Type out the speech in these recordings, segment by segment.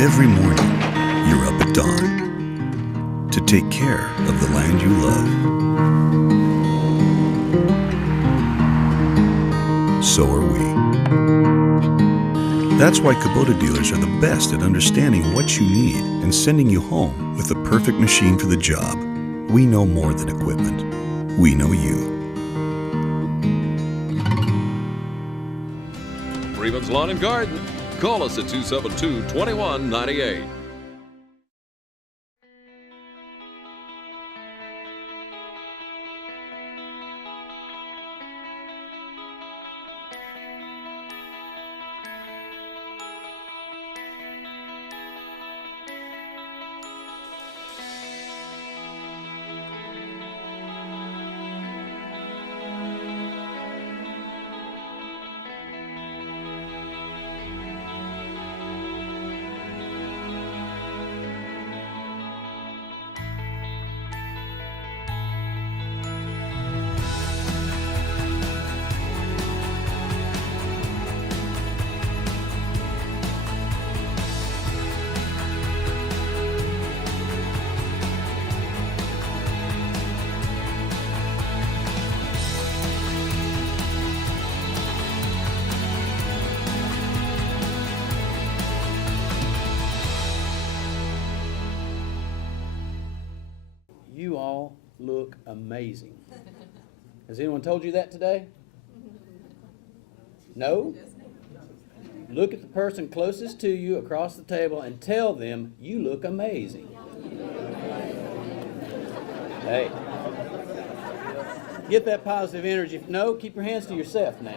Every morning, you're up at dawn to take care of the land you love. So are we. That's why Kubota dealers are the best at understanding what you need and sending you home with the perfect machine for the job. We know more than equipment. We know you. Freeman's Lawn and Garden. Call us at 272-2198. You all look amazing. Has anyone told you that today? No? Look at the person closest to you across the table and tell them you look amazing. Hey. Get that positive energy. No, keep your hands to yourself now.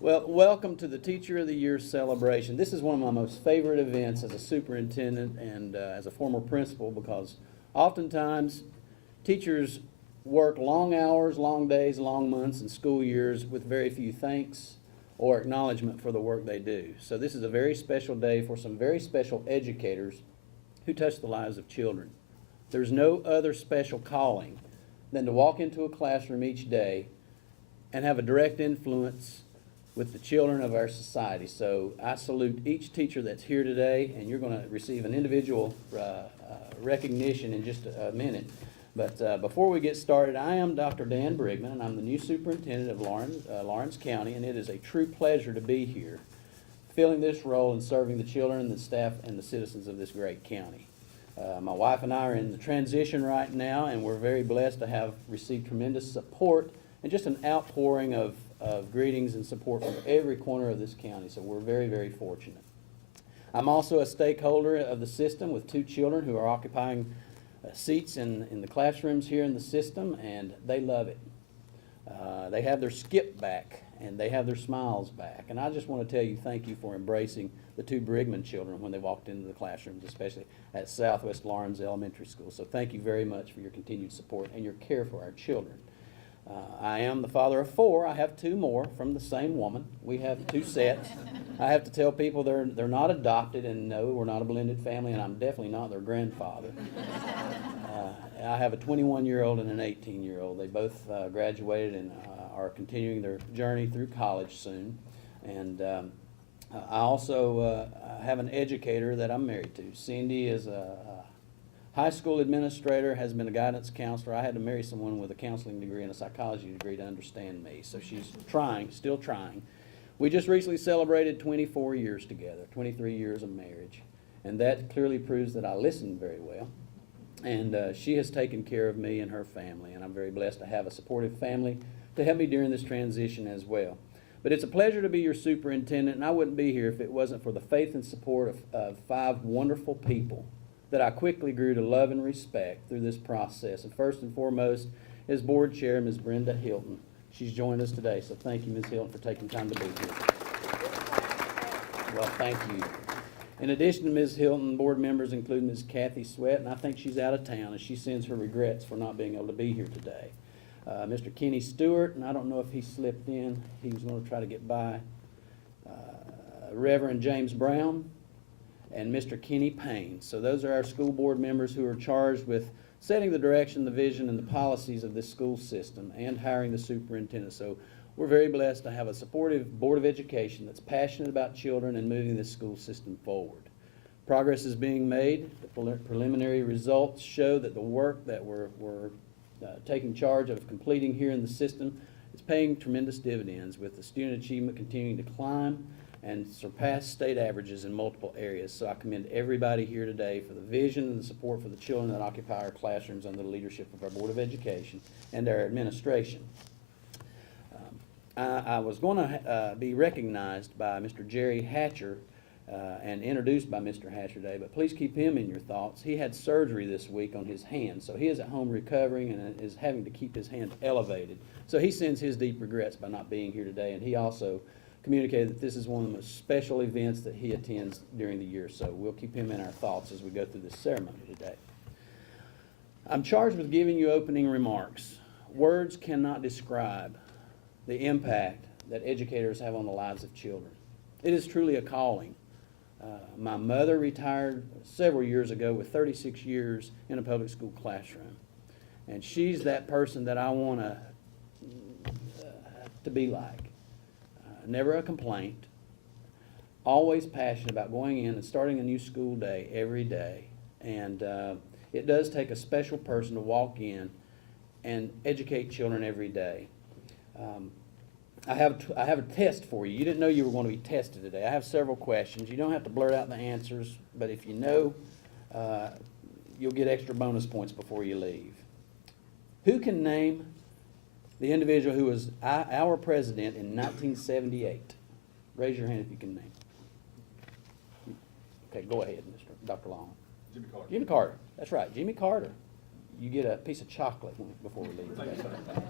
Well, welcome to the Teacher of the Year celebration. This is one of my most favorite events as a superintendent and as a former principal, because oftentimes teachers work long hours, long days, long months, and school years with very few thanks or acknowledgement for the work they do. So this is a very special day for some very special educators who touch the lives of children. There's no other special calling than to walk into a classroom each day and have a direct influence with the children of our society. So I salute each teacher that's here today, and you're going to receive an individual recognition in just a minute. But before we get started, I am Dr. Dan Brigman, and I'm the new superintendent of Lawrence County, and it is a true pleasure to be here, filling this role and serving the children and the staff and the citizens of this great county. My wife and I are in the transition right now, and we're very blessed to have received tremendous support and just an outpouring of greetings and support from every corner of this county, so we're very, very fortunate. I'm also a stakeholder of the system with two children who are occupying seats in the classrooms here in the system, and they love it. They have their skip back, and they have their smiles back, and I just want to tell you thank you for embracing the two Brigman children when they walked into the classrooms, especially at Southwest Lawrence Elementary School. So thank you very much for your continued support and your care for our children. I am the father of four. I have two more from the same woman. We have two sets. I have to tell people they're not adopted, and no, we're not a blended family, and I'm definitely not their grandfather. I have a 21-year-old and an 18-year-old. They both graduated and are continuing their journey through college soon. And I also have an educator that I'm married to. Cindy is a high school administrator, has been a guidance counselor. I had to marry someone with a counseling degree and a psychology degree to understand me, so she's trying, still trying. We just recently celebrated 24 years together, 23 years of marriage, and that clearly proves that I listen very well. And she has taken care of me and her family, and I'm very blessed to have a supportive family to help me during this transition as well. But it's a pleasure to be your superintendent, and I wouldn't be here if it wasn't for the faith and support of five wonderful people that I quickly grew to love and respect through this process. And first and foremost is board chair, Ms. Brenda Hilton. She's joined us today, so thank you, Ms. Hilton, for taking time to be here. Well, thank you. In addition to Ms. Hilton, board members include Ms. Kathy Sweat, and I think she's out of town, and she sends her regrets for not being able to be here today. Mr. Kenny Stewart, and I don't know if he slipped in. He was going to try to get by. Reverend James Brown, and Mr. Kenny Payne. So those are our school board members who are charged with setting the direction, the vision, and the policies of this school system and hiring the superintendent. So We're very blessed to have a supportive Board of Education that's passionate about children and moving this school system forward. Progress is being made. The preliminary results show that the work that we're taking charge of completing here in the system is paying tremendous dividends, with the student achievement continuing to climb and surpass state averages in multiple areas. So I commend everybody here today for the vision and the support for the children that occupy our classrooms under the leadership of our Board of Education and our administration. I was going to be recognized by Mr. Jerry Hatcher and introduced by Mr. Hatcher today, but please keep him in your thoughts. He had surgery this week on his hand, so he is at home recovering and is having to keep his hand elevated. So he sends his deep regrets by not being here today, and he also communicated that this is one of the most special events that he attends during the year, so we'll keep him in our thoughts as we go through this ceremony today. I'm charged with giving you opening remarks. Words cannot describe the impact that educators have on the lives of children. It is truly a calling. My mother retired several years ago with 36 years in a public school classroom. And she's that person that I want to be like. Never a complaint. Always passionate about going in and starting a new school day every day. And it does take a special person to walk in and educate children every day. I have a test for you. You didn't know you were going to be tested today. I have several questions. You don't have to blurt out the answers, but if you know, you'll get extra bonus points before you leave. Who can name the individual who was our president in 1978? Raise your hand if you can name. Okay, go ahead, Dr. Long. Jimmy Carter. Jimmy Carter. That's right, Jimmy Carter. You get a piece of chocolate before we leave. That's right.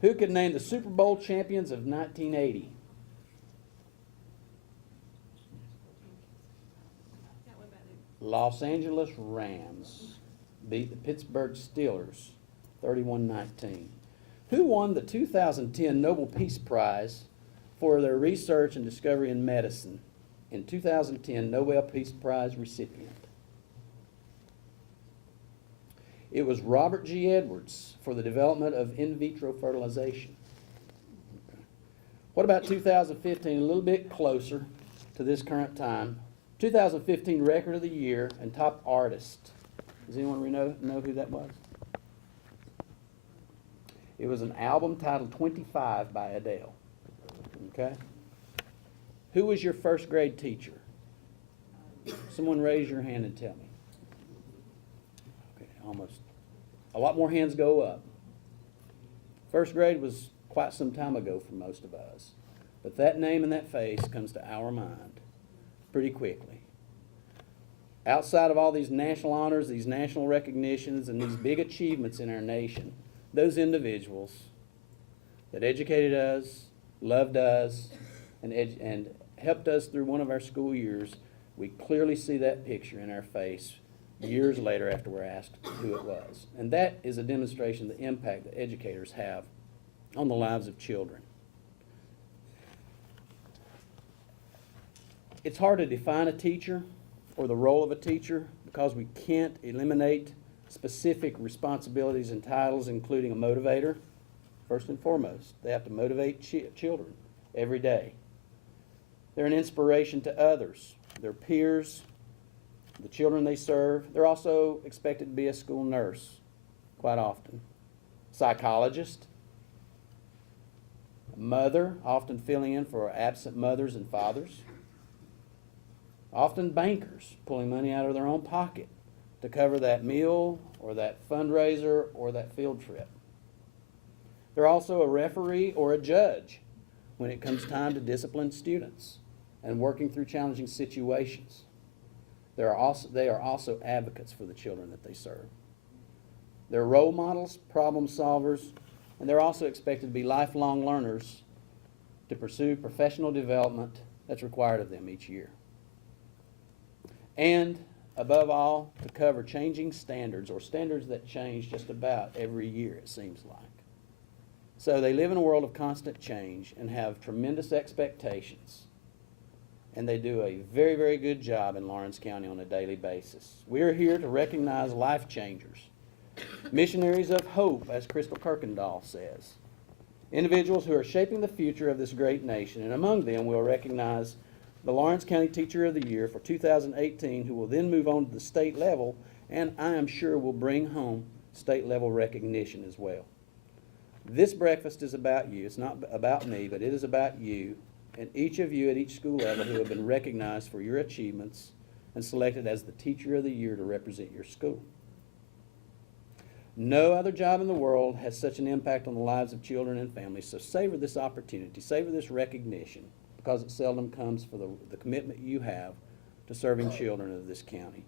Who could name the Super Bowl champions of 1980? Los Angeles Rams beat the Pittsburgh Steelers 31-19. Who won the 2010 Nobel Peace Prize for their research and discovery in medicine? In 2010, Nobel Peace Prize recipient. It was Robert G. Edwards for the development of in vitro fertilization. Okay. What about 2015, a little bit closer to this current time? 2015 Record of the Year and Top Artist. Does anyone know who that was? It was an album titled 25 by Adele. Okay? Who was your first grade teacher? Someone raise your hand and tell me. Almost. A lot more hands go up. First grade was quite some time ago for most of us. But that name and that face comes to our mind pretty quickly. Outside of all these national honors, these national recognitions, and these big achievements in our nation, those individuals that educated us, loved us, and helped us through one of our school years, we clearly see that picture in our face years later after we're asked who it was. And that is a demonstration of the impact that educators have on the lives of children. It's hard to define a teacher or the role of a teacher because we can't eliminate specific responsibilities and titles, including a motivator. First and foremost, they have to motivate children every day. They're an inspiration to others, their peers, the children they serve. They're also expected to be a school nurse quite often. Psychologist, a mother, often filling in for absent mothers and fathers. Often bankers, pulling money out of their own pocket to cover that meal or that fundraiser or that field trip. They're also a referee or a judge when it comes time to discipline students and working through challenging situations. They are also advocates for the children that they serve. They're role models, problem solvers, and they're also expected to be lifelong learners to pursue professional development that's required of them each year. And above all, to cover changing standards, or standards that change just about every year, it seems like. So they live in a world of constant change and have tremendous expectations. And they do a very, very good job in Lawrence County on a daily basis. We are here to recognize life changers, missionaries of hope, as Crystal Kirkendall says. individuals who are shaping the future of this great nation, and among them we'll recognize the Lawrence County Teacher of the Year for 2018, who will then move on to the state level, and I am sure will bring home state level recognition as well. This breakfast is about you. It's not about me, but it is about you and each of you at each school level who have been recognized for your achievements and selected as the Teacher of the Year to represent your school. No other job in the world has such an impact on the lives of children and families, so savor this opportunity, savor this recognition, because it seldom comes for the commitment you have to serving children of this county.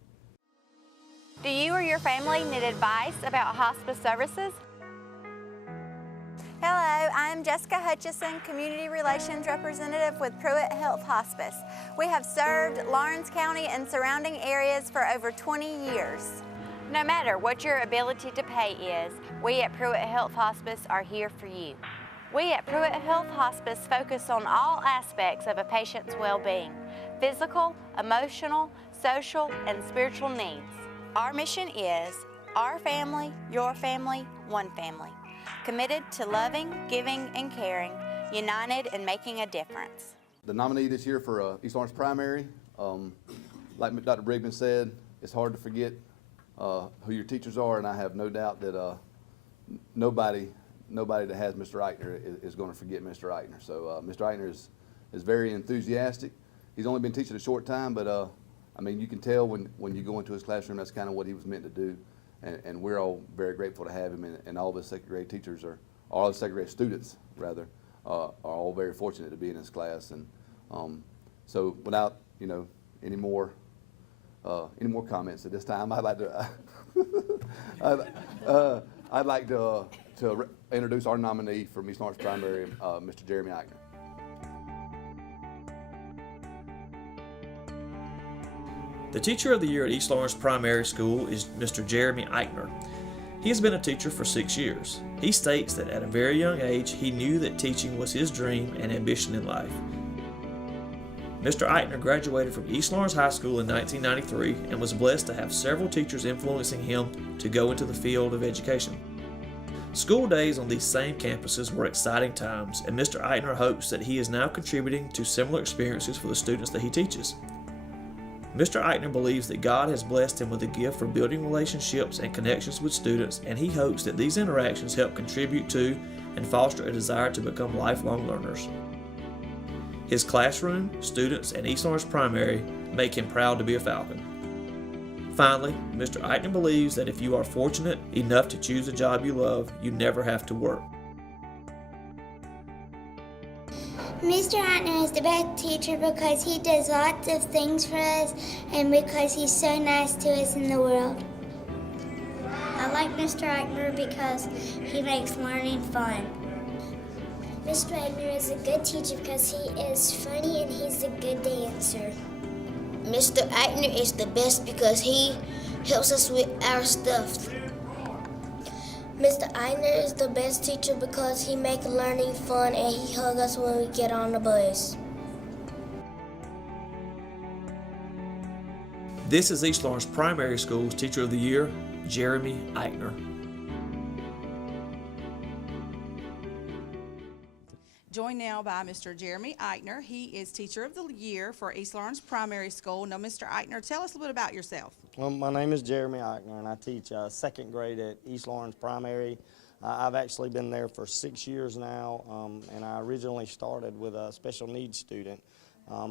Do you or your family need advice about hospice services? Hello, I'm Jessica Hutchison, Community Relations Representative with Pruitt Health Hospice. We have served Lawrence County and surrounding areas for over 20 years. No matter what your ability to pay is, we at Pruitt Health Hospice are here for you. We at Pruitt Health Hospice focus on all aspects of a patient's well-being: physical, emotional, social, and spiritual needs. Our mission is our family, your family, one family. Committed to loving, giving, and caring, united in making a difference. The nominee this year for East Lawrence Primary, like Dr. Brigman said, it's hard to forget who your teachers are, and I have no doubt that nobody that has Mr. Eichner is going to forget Mr. Eichner. So Mr. Eichner is very enthusiastic. He's only been teaching a short time, but I mean, you can tell when you go into his classroom, that's kind of what he was meant to do. And we're all very grateful to have him, and all of his second grade teachers all the second grade students rather, are all very fortunate to be in his class. And so without any more comments at this time, I'd like to introduce our nominee from East Lawrence Primary, Mr. Jeremy Eichner. The Teacher of the Year at East Lawrence Primary School is Mr. Jeremy Eichner. He has been a teacher for 6 years. He states that at a very young age, he knew that teaching was his dream and ambition in life. Mr. Eichner graduated from East Lawrence High School in 1993 and was blessed to have several teachers influencing him to go into the field of education. School days on these same campuses were exciting times, and Mr. Eichner hopes that he is now contributing to similar experiences for the students that he teaches. Mr. Eichner believes that God has blessed him with a gift for building relationships and connections with students, and he hopes that these interactions help contribute to and foster a desire to become lifelong learners. His classroom, students, and East Lawrence Primary make him proud to be a Falcon. Finally, Mr. Eichner believes that if you are fortunate enough to choose a job you love, you never have to work. Mr. Eichner is the best teacher because he does lots of things for us and because he's so nice to us in the world. I like Mr. Eichner because he makes learning fun. Mr. Eichner is a good teacher because he is funny and he's a good dancer. Mr. Eichner is the best because he helps us with our stuff. Mr. Eichner is the best teacher because he makes learning fun and he hugs us when we get on the bus. This is East Lawrence Primary School's Teacher of the Year, Jeremy Eichner. Joined now by Mr. Jeremy Eichner. He is Teacher of the Year for East Lawrence Primary School. Now, Mr. Eichner, tell us a little bit about yourself. Well, my name is Jeremy Eichner, and I teach second grade at East Lawrence Primary. I've actually been there for 6 years now, and I originally started with a special needs student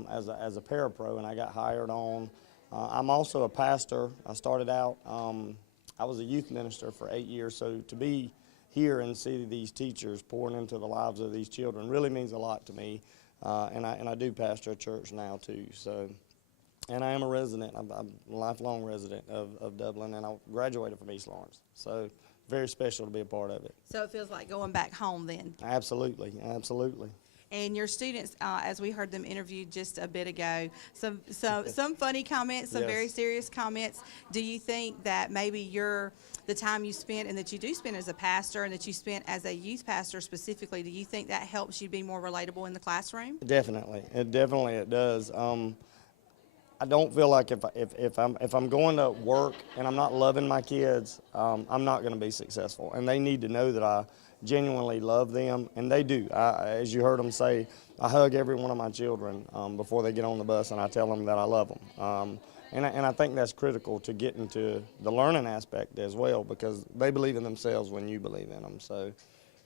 as a parapro, and I got hired on. I'm also a pastor. I started out, I was a youth minister for 8 years, so to be here and see these teachers pouring into the lives of these children really means a lot to me, and I do pastor a church now too. So, and I am a resident. I'm a lifelong resident of Dublin, and I graduated from East Lawrence. So very special to be a part of it. So it feels like going back home then. Absolutely, absolutely. And your students, as we heard them interviewed just a bit ago, some funny comments, some very serious comments. Do you think that maybe the time you spent and that you do spend as a pastor and that you spent as a youth pastor specifically, do you think that helps you be more relatable in the classroom? Definitely, it does. I don't feel like if I'm going to work and I'm not loving my kids, I'm not going to be successful. And they need to know that genuinely love them, and they do. As you heard them say, I hug every one of my children before they get on the bus, and I tell them that I love them. And I think that's critical to get into the learning aspect as well, because they believe in themselves when you believe in them. So,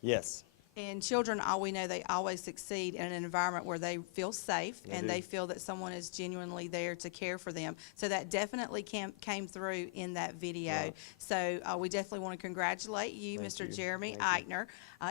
yes. And children, we know they always succeed in an environment where they feel safe and they feel that someone is genuinely there to care for them. So that definitely came through in that video. Right. So we definitely want to congratulate you, Mr. Jeremy Eichner,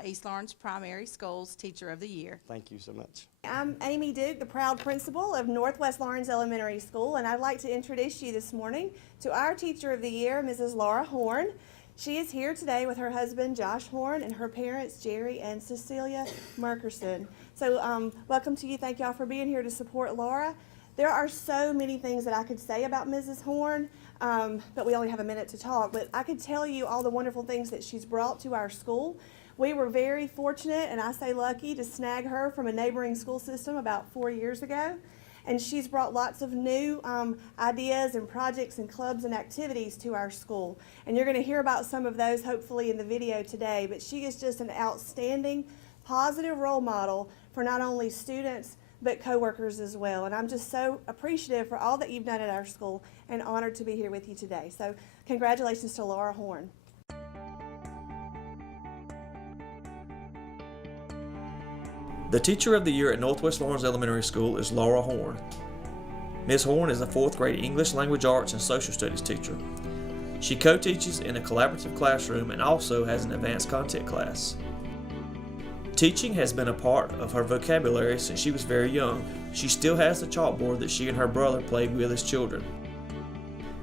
East Lawrence Primary Schools Teacher of the Year. Thank you so much. I'm Amy Duke, the proud principal of Northwest Lawrence Elementary School, and I'd like to introduce you this morning to our Teacher of the Year, Mrs. Laura Horn. She is here today with her husband, Josh Horn, and her parents, Jerry and Cecilia Merkerson. So welcome to you. Thank y'all for being here to support Laura. There are so many things that I could say about Mrs. Horn, but we only have a minute to talk. But I could tell you all the wonderful things that she's brought to our school. We were very fortunate, and I say lucky, to snag her from a neighboring school system about 4 years ago. And she's brought lots of new ideas and projects and clubs and activities to our school. And you're going to hear about some of those hopefully in the video today. But she is just an outstanding, positive role model for not only students but coworkers as well. And I'm just so appreciative for all that you've done at our school and honored to be here with you today. So congratulations to Laura Horn. The Teacher of the Year at Northwest Lawrence Elementary School is Laura Horn. Ms. Horn is a 4th grade English, Language Arts, and Social Studies teacher. She co-teaches in a collaborative classroom and also has an advanced content class. Teaching has been a part of her vocabulary since she was very young. She still has the chalkboard that she and her brother played with as children.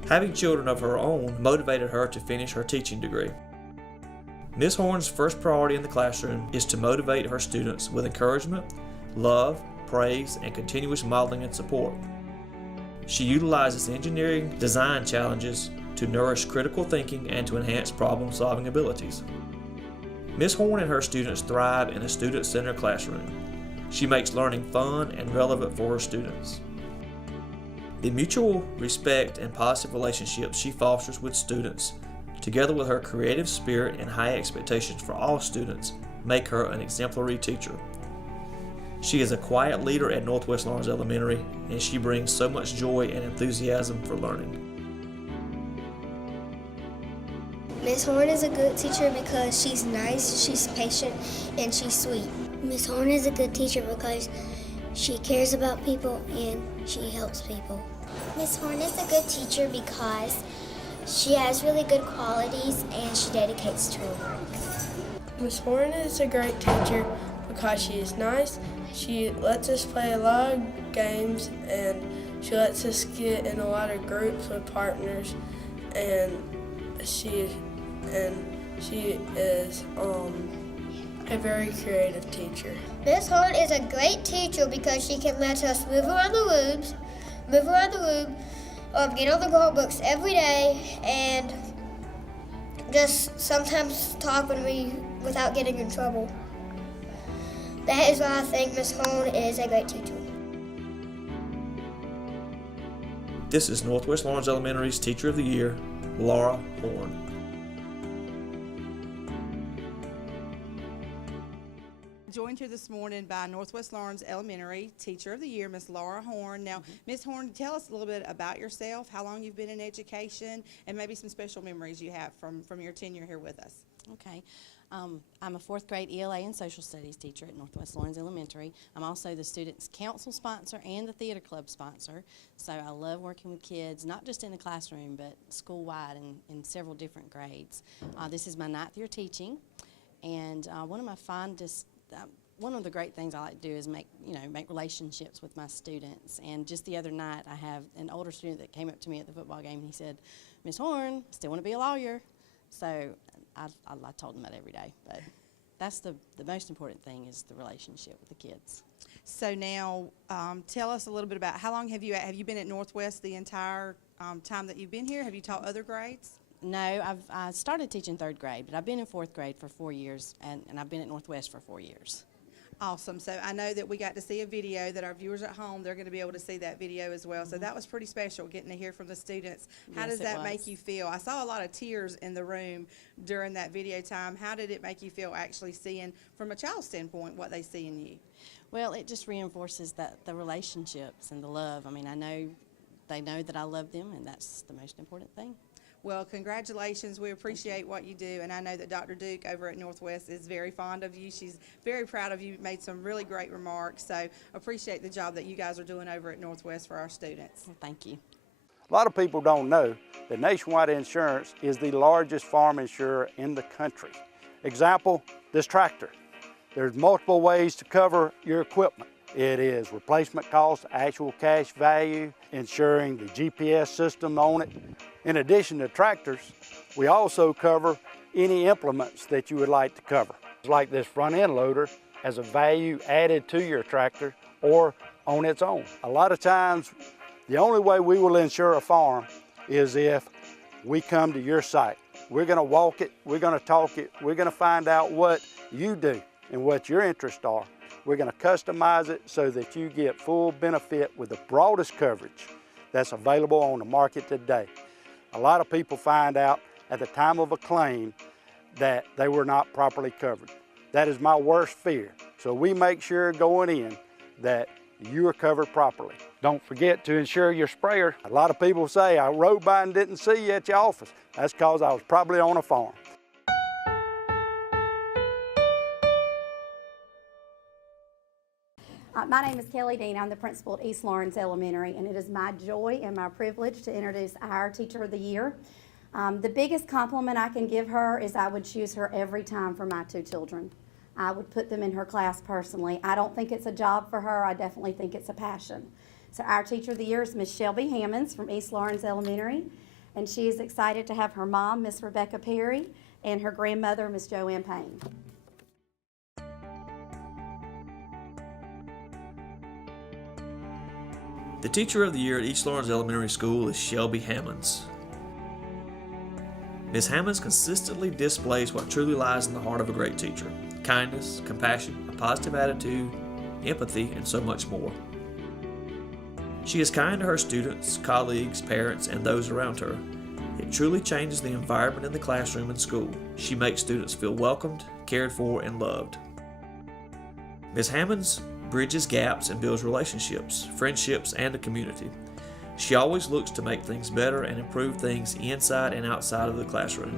Having children of her own motivated her to finish her teaching degree. Ms. Horn's first priority in the classroom is to motivate her students with encouragement, love, praise, and continuous modeling and support. She utilizes engineering design challenges to nourish critical thinking and to enhance problem-solving abilities. Ms. Horn and her students thrive in a student-centered classroom. She makes learning fun and relevant for her students. The mutual respect and positive relationships she fosters with students, together with her creative spirit and high expectations for all students, make her an exemplary teacher. She is a quiet leader at Northwest Lawrence Elementary, and she brings so much joy and enthusiasm for learning. Miss Horn is a good teacher because she's nice, she's patient, and she's sweet. Miss Horn is a good teacher because she cares about people and she helps people. Miss Horn is a good teacher because she has really good qualities and she dedicates to her work. Miss Horn is a great teacher because she is nice. She lets us play a lot of games and she lets us get in a lot of groups with partners, and she is a very creative teacher. Miss Horn is a great teacher because she can let us move around the room, get on the guard books every day, and just sometimes talk without getting in trouble. That is why I think Miss Horn is a great teacher. This is Northwest Lawrence Elementary's Teacher of the Year, Laura Horn. Joined here this morning by Northwest Lawrence Elementary Teacher of the Year, Miss Laura Horn. Now, Miss Horn, tell us a little bit about yourself, how long you've been in education, and maybe some special memories you have from your tenure here with us. Okay. I'm a 4th grade ELA and Social Studies teacher at Northwest Lawrence Elementary. I'm also the Students Council sponsor and the Theater Club sponsor. So I love working with kids, not just in the classroom, but school-wide in several different grades. This is my 9th year teaching, and one of the great things I like to do is make relationships with my students. And just the other night, I have an older student that came up to me at the football game and he said, "Miss Horn, still want to be a lawyer." So I told him that every day. But that's the most important thing, is the relationship with the kids. So now, tell us a little bit about how long have you been at Northwest the entire time that you've been here? Have you taught other grades? No, I started teaching 3rd grade, but I've been in 4th grade for 4 years, and I've been at Northwest for 4 years. Awesome. So I know that we got to see a video that our viewers at home, they're going to be able to see that video as well. So that was pretty special, getting to hear from the students. How Yes, does it that was. make you feel? I saw a lot of tears in the room during that video time. How did it make you feel actually seeing, from a child's standpoint, what they see in you? Well, it just reinforces the relationships and the love. I mean, I know they know that I love them, and that's the most important thing. Well, congratulations. We appreciate what you do, and I know that Dr. Duke over at Northwest is very fond of you. She's very proud of you. Made some really great remarks, so appreciate the job that you guys are doing over at Northwest for our students. Well, thank you. A lot of people don't know that Nationwide Insurance is the largest farm insurer in the country. Example, this tractor. There's multiple ways to cover your equipment. It is replacement cost, actual cash value, insuring the GPS system on it. In addition to tractors, we also cover any implements that you would like to cover. Like this front end loader as a value added to your tractor or on its own. A lot of times, the only way we will insure a farm is if we come to your site. We're gonna walk it, we're gonna talk it, we're gonna find out what you do and what your interests are. We're going to customize it so that you get full benefit with the broadest coverage that's available on the market today. A lot of people find out at the time of a claim that they were not properly covered. That is my worst fear. So we make sure going in that you are covered properly. Don't forget to insure your sprayer. A lot of people say, I rode by and didn't see you at your office. That's because I was probably on a farm. My name is Kelly Dean. I'm the principal at East Lawrence Elementary, and it is my joy and my privilege to introduce our Teacher of the Year. The biggest compliment I can give her is I would choose her every time for my two children. I would put them in her class personally. I don't think it's a job for her. I definitely think it's a passion. So our Teacher of the Year is Miss Shelby Hammonds from East Lawrence Elementary, and she is excited to have her mom, Miss Rebecca Perry, and her grandmother, Miss Joanne Payne. The Teacher of the Year at East Lawrence Elementary School is Shelby Hammonds. Ms. Hammonds consistently displays what truly lies in the heart of a great teacher: kindness, compassion, a positive attitude, empathy, and so much more. She is kind to her students, colleagues, parents, and those around her. It truly changes the environment in the classroom and school. She makes students feel welcomed, cared for, and loved. Ms. Hammonds bridges gaps and builds relationships, friendships, and a community. She always looks to make things better and improve things inside and outside of the classroom.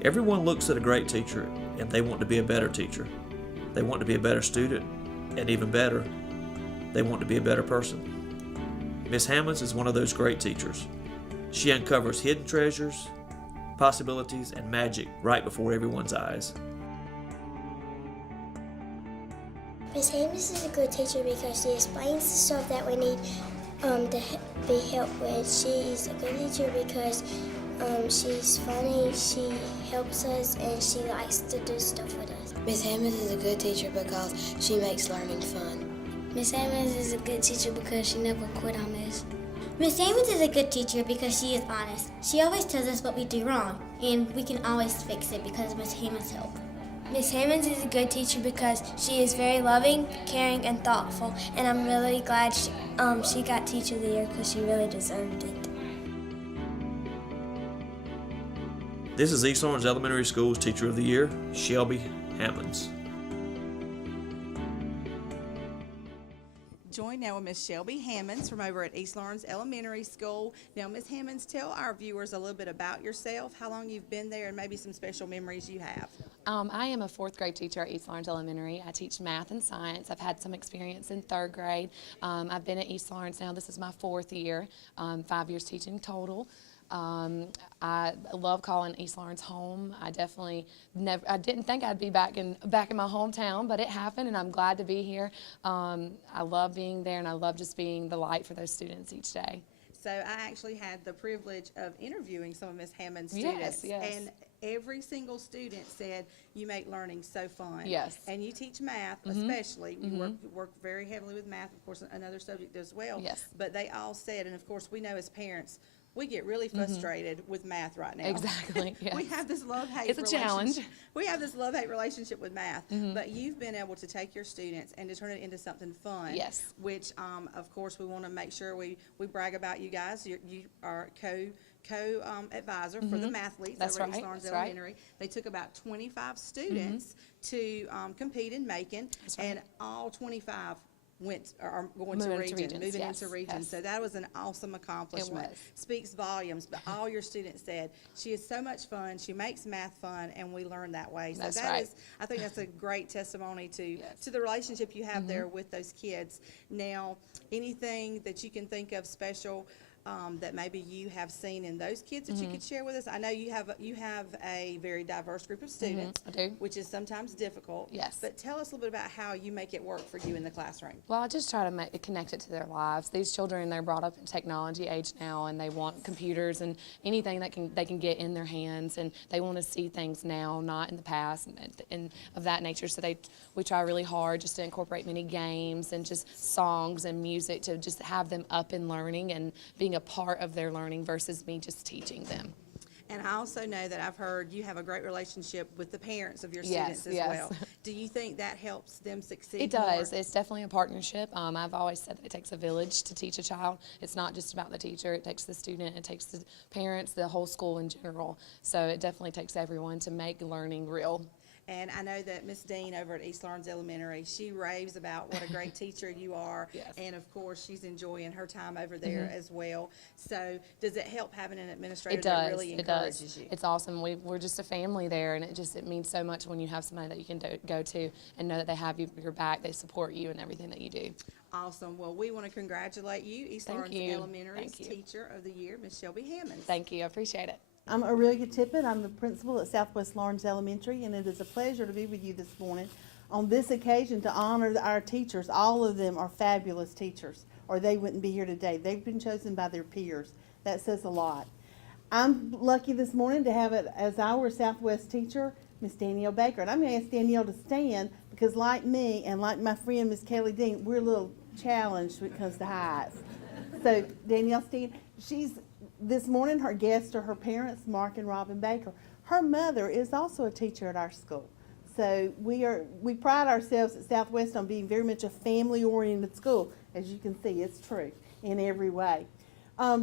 Everyone looks at a great teacher and they want to be a better teacher. They want to be a better student, and even better, they want to be a better person. Ms. Hammonds is one of those great teachers. She uncovers hidden treasures, possibilities, and magic right before everyone's eyes. Ms. Hammonds is a good teacher because she explains the stuff that we need to be helped with. She's a good teacher because she's funny, she helps us, and she likes to do stuff with us. Ms. Hammonds is a good teacher because she makes learning fun. Ms. Hammonds is a good teacher because she never quit on us. Ms. Hammonds is a good teacher because she is honest. She always tells us what we do wrong, and we can always fix it because of Ms. Hammonds' help. Ms. Hammonds is a good teacher because she is very loving, caring, and thoughtful, and I'm really glad she got Teacher of the Year because she really deserved it. This is East Lawrence Elementary School's Teacher of the Year, Shelby Hammonds. Joined now with Miss Shelby Hammonds from over at East Lawrence Elementary School. Now, Miss Hammonds, tell our viewers a little bit about yourself, how long you've been there, and maybe some special memories you have. I am a fourth grade teacher at East Lawrence Elementary. I teach math and science. I've had some experience in third grade. I've been at East Lawrence now. This is my fourth year, 5 years teaching total. I love calling East Lawrence home. I didn't think I'd be back in my hometown, but it happened, and I'm glad to be here. I love being there, and I love just being the light for those students each day. So I actually had the privilege of interviewing some of Ms. Hammond's students. Yes. And every single student said, you make learning so fun. Yes. And you teach math, especially. You work very heavily with math, of course, another subject as well. Yes. But they all said, and of course we know as parents, We get really frustrated with math right now. Exactly, yes. We have this love-hate It's a challenge. We have this love-hate relationship with math, but you've been able to take your students and to turn it into something fun. Yes. Which, of course, we want to make sure we brag about you guys. You are co-advisor for the mathletes over at East Lawrence Elementary. They took about 25 students to compete in Macon, and all 25 are going to region, moving into region. So that was an awesome accomplishment. It was. Speaks volumes, but all your students said, she is so much fun, she makes math fun, and we learn that way. So That's that right. is, I think that's a great testimony to the relationship you have there with those kids. Now, anything that you can think of special that maybe you have seen in those kids that you could share with us? I know you have a very diverse group of students, I do. which is sometimes difficult. Yes. But tell us a little bit about how you make it work for you in the classroom. Well, I just try to connect it to their lives. These children, they're brought up in technology age now, and they want computers and anything that they can get in their hands, and they want to see things now, not in the past, and of that nature. So we try really hard just to incorporate many games and just songs and music to just have them up and learning and being a part of their learning versus me just teaching them. And I also know that I've heard you have a great relationship with the parents of your students as well. Do you think that helps them succeed? It does. It's definitely a partnership. I've always said that it takes a village to teach a child. It's not just about the teacher. It takes the student. It takes the parents, the whole school in general. So it definitely takes everyone to make learning real. And I know that Miss Dean over at East Lawrence Elementary, she raves about what a great teacher you are. Yes. And of course, she's enjoying her time over there as well. So does it help having an administrator that really encourages you? It's awesome. We're just a family there, and it means so much when you have somebody that you can go to and know that they have your back, they support you in everything that you do. Awesome. Well, we want to congratulate you, East Lawrence Elementary's Teacher of the Year, Miss Shelby Hammonds. Thank you. I appreciate it. I'm Aurelia Tippett. I'm the principal at Southwest Lawrence Elementary, and it is a pleasure to be with you this morning on this occasion to honor our teachers. All of them are fabulous teachers, or they wouldn't be here today. They've been chosen by their peers. That says a lot. I'm lucky this morning to have it as our Southwest teacher, Miss Danielle Baker. And I'm going to ask Danielle to stand because like me and like my friend Miss Kelly Dean, we're a little challenged when it comes to heights. So Danielle, stand. This morning, her guests are her parents, Mark and Robin Baker. Her mother is also a teacher at our school. So we pride ourselves at Southwest on being very much a family-oriented school. As you can see, it's true in every way. I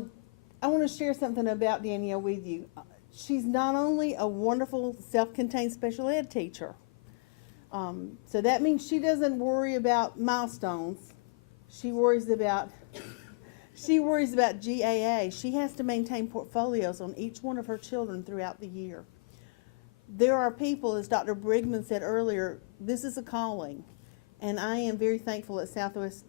want to share something about Danielle with you. She's not only a wonderful self-contained special ed teacher, so that means she doesn't worry about milestones. She worries about GAA. She has to maintain portfolios on each one of her children throughout the year. There are people, as Dr. Brigman said earlier, this is a calling. And I am very thankful at Southwest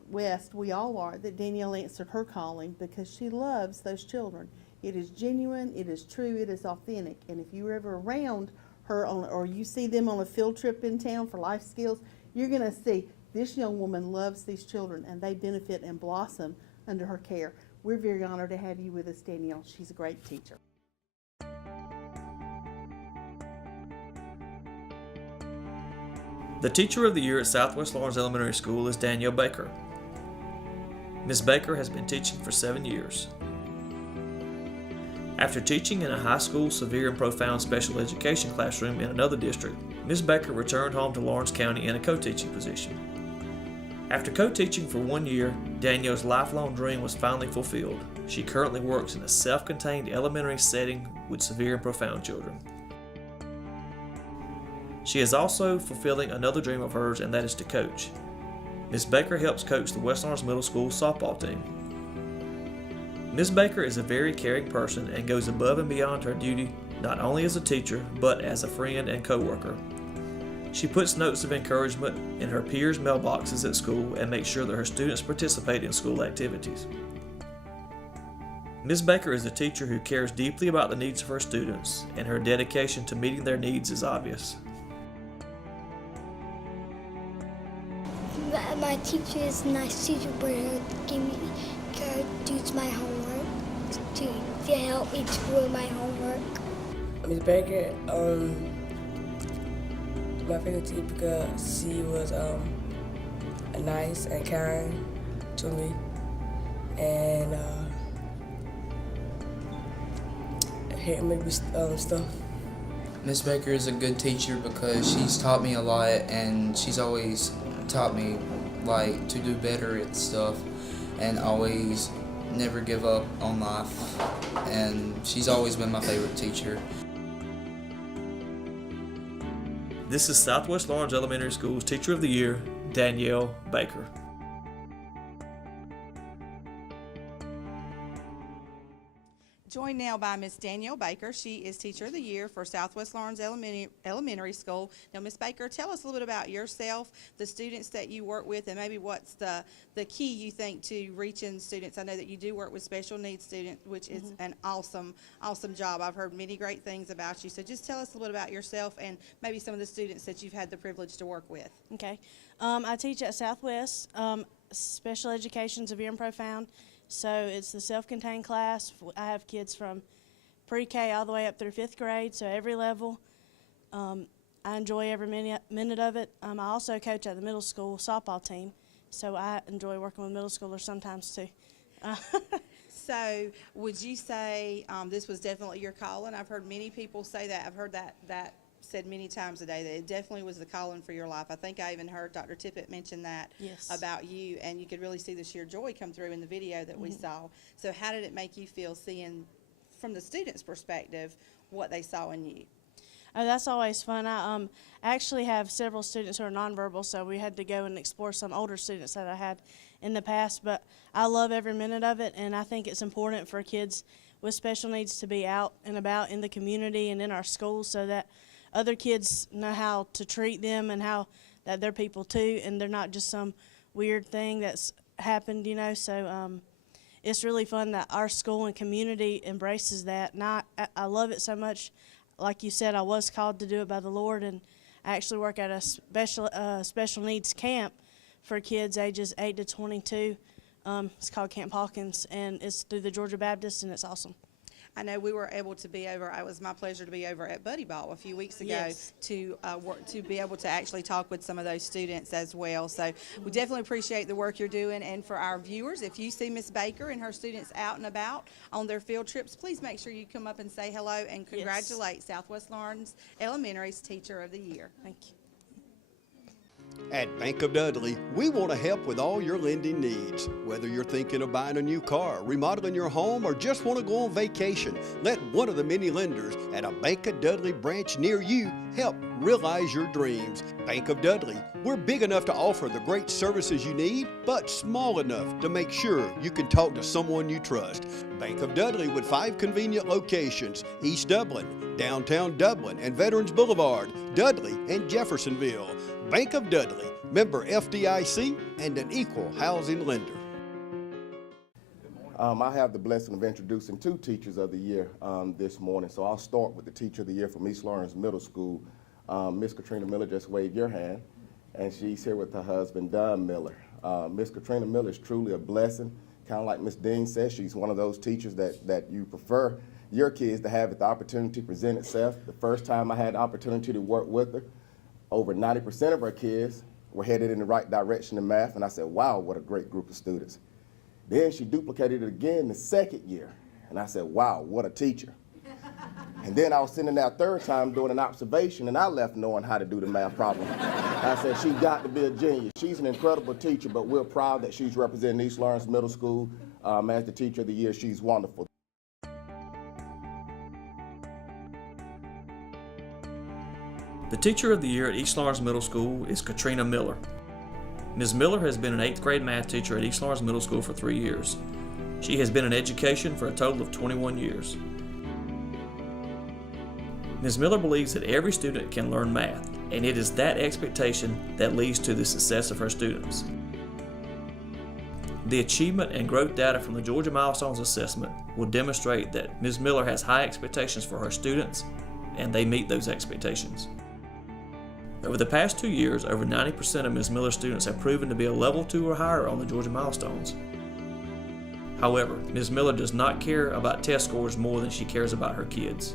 we all are, that Danielle answered her calling because she loves those children. It is genuine, it is true, it is authentic. And if you're ever around her or you see them on a field trip in town for life skills, you're going to see this young woman loves these children and they benefit and blossom under her care. We're very honored to have you with us, Danielle. She's a great teacher. The Teacher of the Year at Southwest Lawrence Elementary School is Danielle Baker. Ms. Baker has been teaching for 7 years. After teaching in a high school severe and profound special education classroom in another district, Ms. Baker returned home to Lawrence County in a co-teaching position. After co-teaching for 1 year, Danielle's lifelong dream was finally fulfilled. She currently works in a self-contained elementary setting with severe and profound children. She is also fulfilling another dream of hers, and that is to coach. Ms. Baker helps coach the West Lawrence Middle School softball team. Ms. Baker is a very caring person and goes above and beyond her duty not only as a teacher, but as a friend and co-worker. She puts notes of encouragement in her peers' mailboxes at school and makes sure that her students participate in school activities. Ms. Baker is a teacher who cares deeply about the needs of her students, and her dedication to meeting their needs is obvious. My teacher is a nice teacher, but give me do my homework to help me do my homework. Ms. Baker, my favorite teacher because she was nice and kind to me, and hit me with stuff. Miss Baker is a good teacher because she's taught me a lot, and she's always taught me like to do better at stuff and always never give up on life, and she's always been my favorite teacher. This is Southwest Lawrence Elementary School's Teacher of the Year, Danielle Baker. Joined now by Miss Danielle Baker. She is Teacher of the Year for Southwest Lawrence Elementary School. Now, Miss Baker, tell us a little bit about yourself, the students that you work with, and maybe what's the key you think to reaching students. I know that you do work with special needs students, which is an awesome job. I've heard many great things about you. So just tell us a little bit about yourself and maybe some of the students that you've had the privilege to work with. Okay. I teach at Southwest. Special Education's a very profound. So it's the self-contained class. I have kids from pre-K all the way up through 5th grade, so every level. I enjoy every minute of it. I also coach at the middle school softball team, so I enjoy working with middle schoolers sometimes too. So would you say this was definitely your calling? I've heard many people say that. I've heard that said many times a day, that it definitely was the calling for your life. I think I even heard Dr. Tippett mention that about you, and you could really see the sheer joy come through in the video that we saw. So how did it make you feel seeing, from the students' perspective, what they saw in you? Oh, that's always fun. I actually have several students who are nonverbal, so we had to go and explore some older students that I had in the past, but I love every minute of it, and I think it's important for kids with special needs to be out and about in the community and in our schools so that other kids know how to treat them and how that they're people too, and they're not just some weird thing that's happened, you know. So it's really fun that our school and community embraces that, and I love it so much. Like you said, I was called to do it by the Lord, and I actually work at a special needs camp for kids ages 8 to 22. It's called Camp Hawkins, and it's through the Georgia Baptist, and it's awesome. I know we were able to be over, it was my pleasure to be over at Buddy Ball a few weeks ago to be able to actually talk with some of those students as well. So we definitely appreciate the work you're doing. And for our viewers, if you see Miss Baker and her students out and about on their field trips, please make sure you come up and say hello and congratulate Southwest Lawrence Elementary's Teacher of the Year. Thank you. At Bank of Dudley, we want to help with all your lending needs. Whether you're thinking of buying a new car, remodeling your home, or just want to go on vacation, let one of the many lenders at a Bank of Dudley branch near you help realize your dreams. Bank of Dudley, we're big enough to offer the great services you need, but small enough to make sure you can talk to someone you trust. Bank of Dudley with 5 convenient locations: East Dublin, downtown Dublin, and Veterans Boulevard, Dudley, and Jeffersonville. Bank of Dudley, member FDIC, and an equal housing lender. I have the blessing of introducing 2 Teachers of the Year this morning. So I'll start with the Teacher of the Year from East Lawrence Middle School. Miss Katrina Miller just waved your hand, and she's here with her husband, Don Miller. Miss Katrina Miller is truly a blessing. Kind of like Miss Dean says, she's one of those teachers that you prefer your kids to have the opportunity to present itself. The first time I had the opportunity to work with her, over 90% of our kids were headed in the right direction in math, and I said, wow, what a great group of students. Then she duplicated it again the second year, and I said, wow, what a teacher. And then I was sitting there a third time doing an observation, and I left knowing how to do the math problem. I said, she got to be a genius. She's an incredible teacher, but we're proud that she's representing East Lawrence Middle School as the Teacher of the Year. She's wonderful. The Teacher of the Year at East Lawrence Middle School is Katrina Miller. Ms. Miller has been an 8th grade math teacher at East Lawrence Middle School for 3 years. She has been in education for a total of 21 years. Ms. Miller believes that every student can learn math, and it is that expectation that leads to the success of her students. The achievement and growth data from the Georgia Milestones Assessment will demonstrate that Ms. Miller has high expectations for her students, and they meet those expectations. Over the past 2 years, over 90% of Ms. Miller's students have proven to be a level 2 or higher on the Georgia Milestones. However, Ms. Miller does not care about test scores more than she cares about her kids.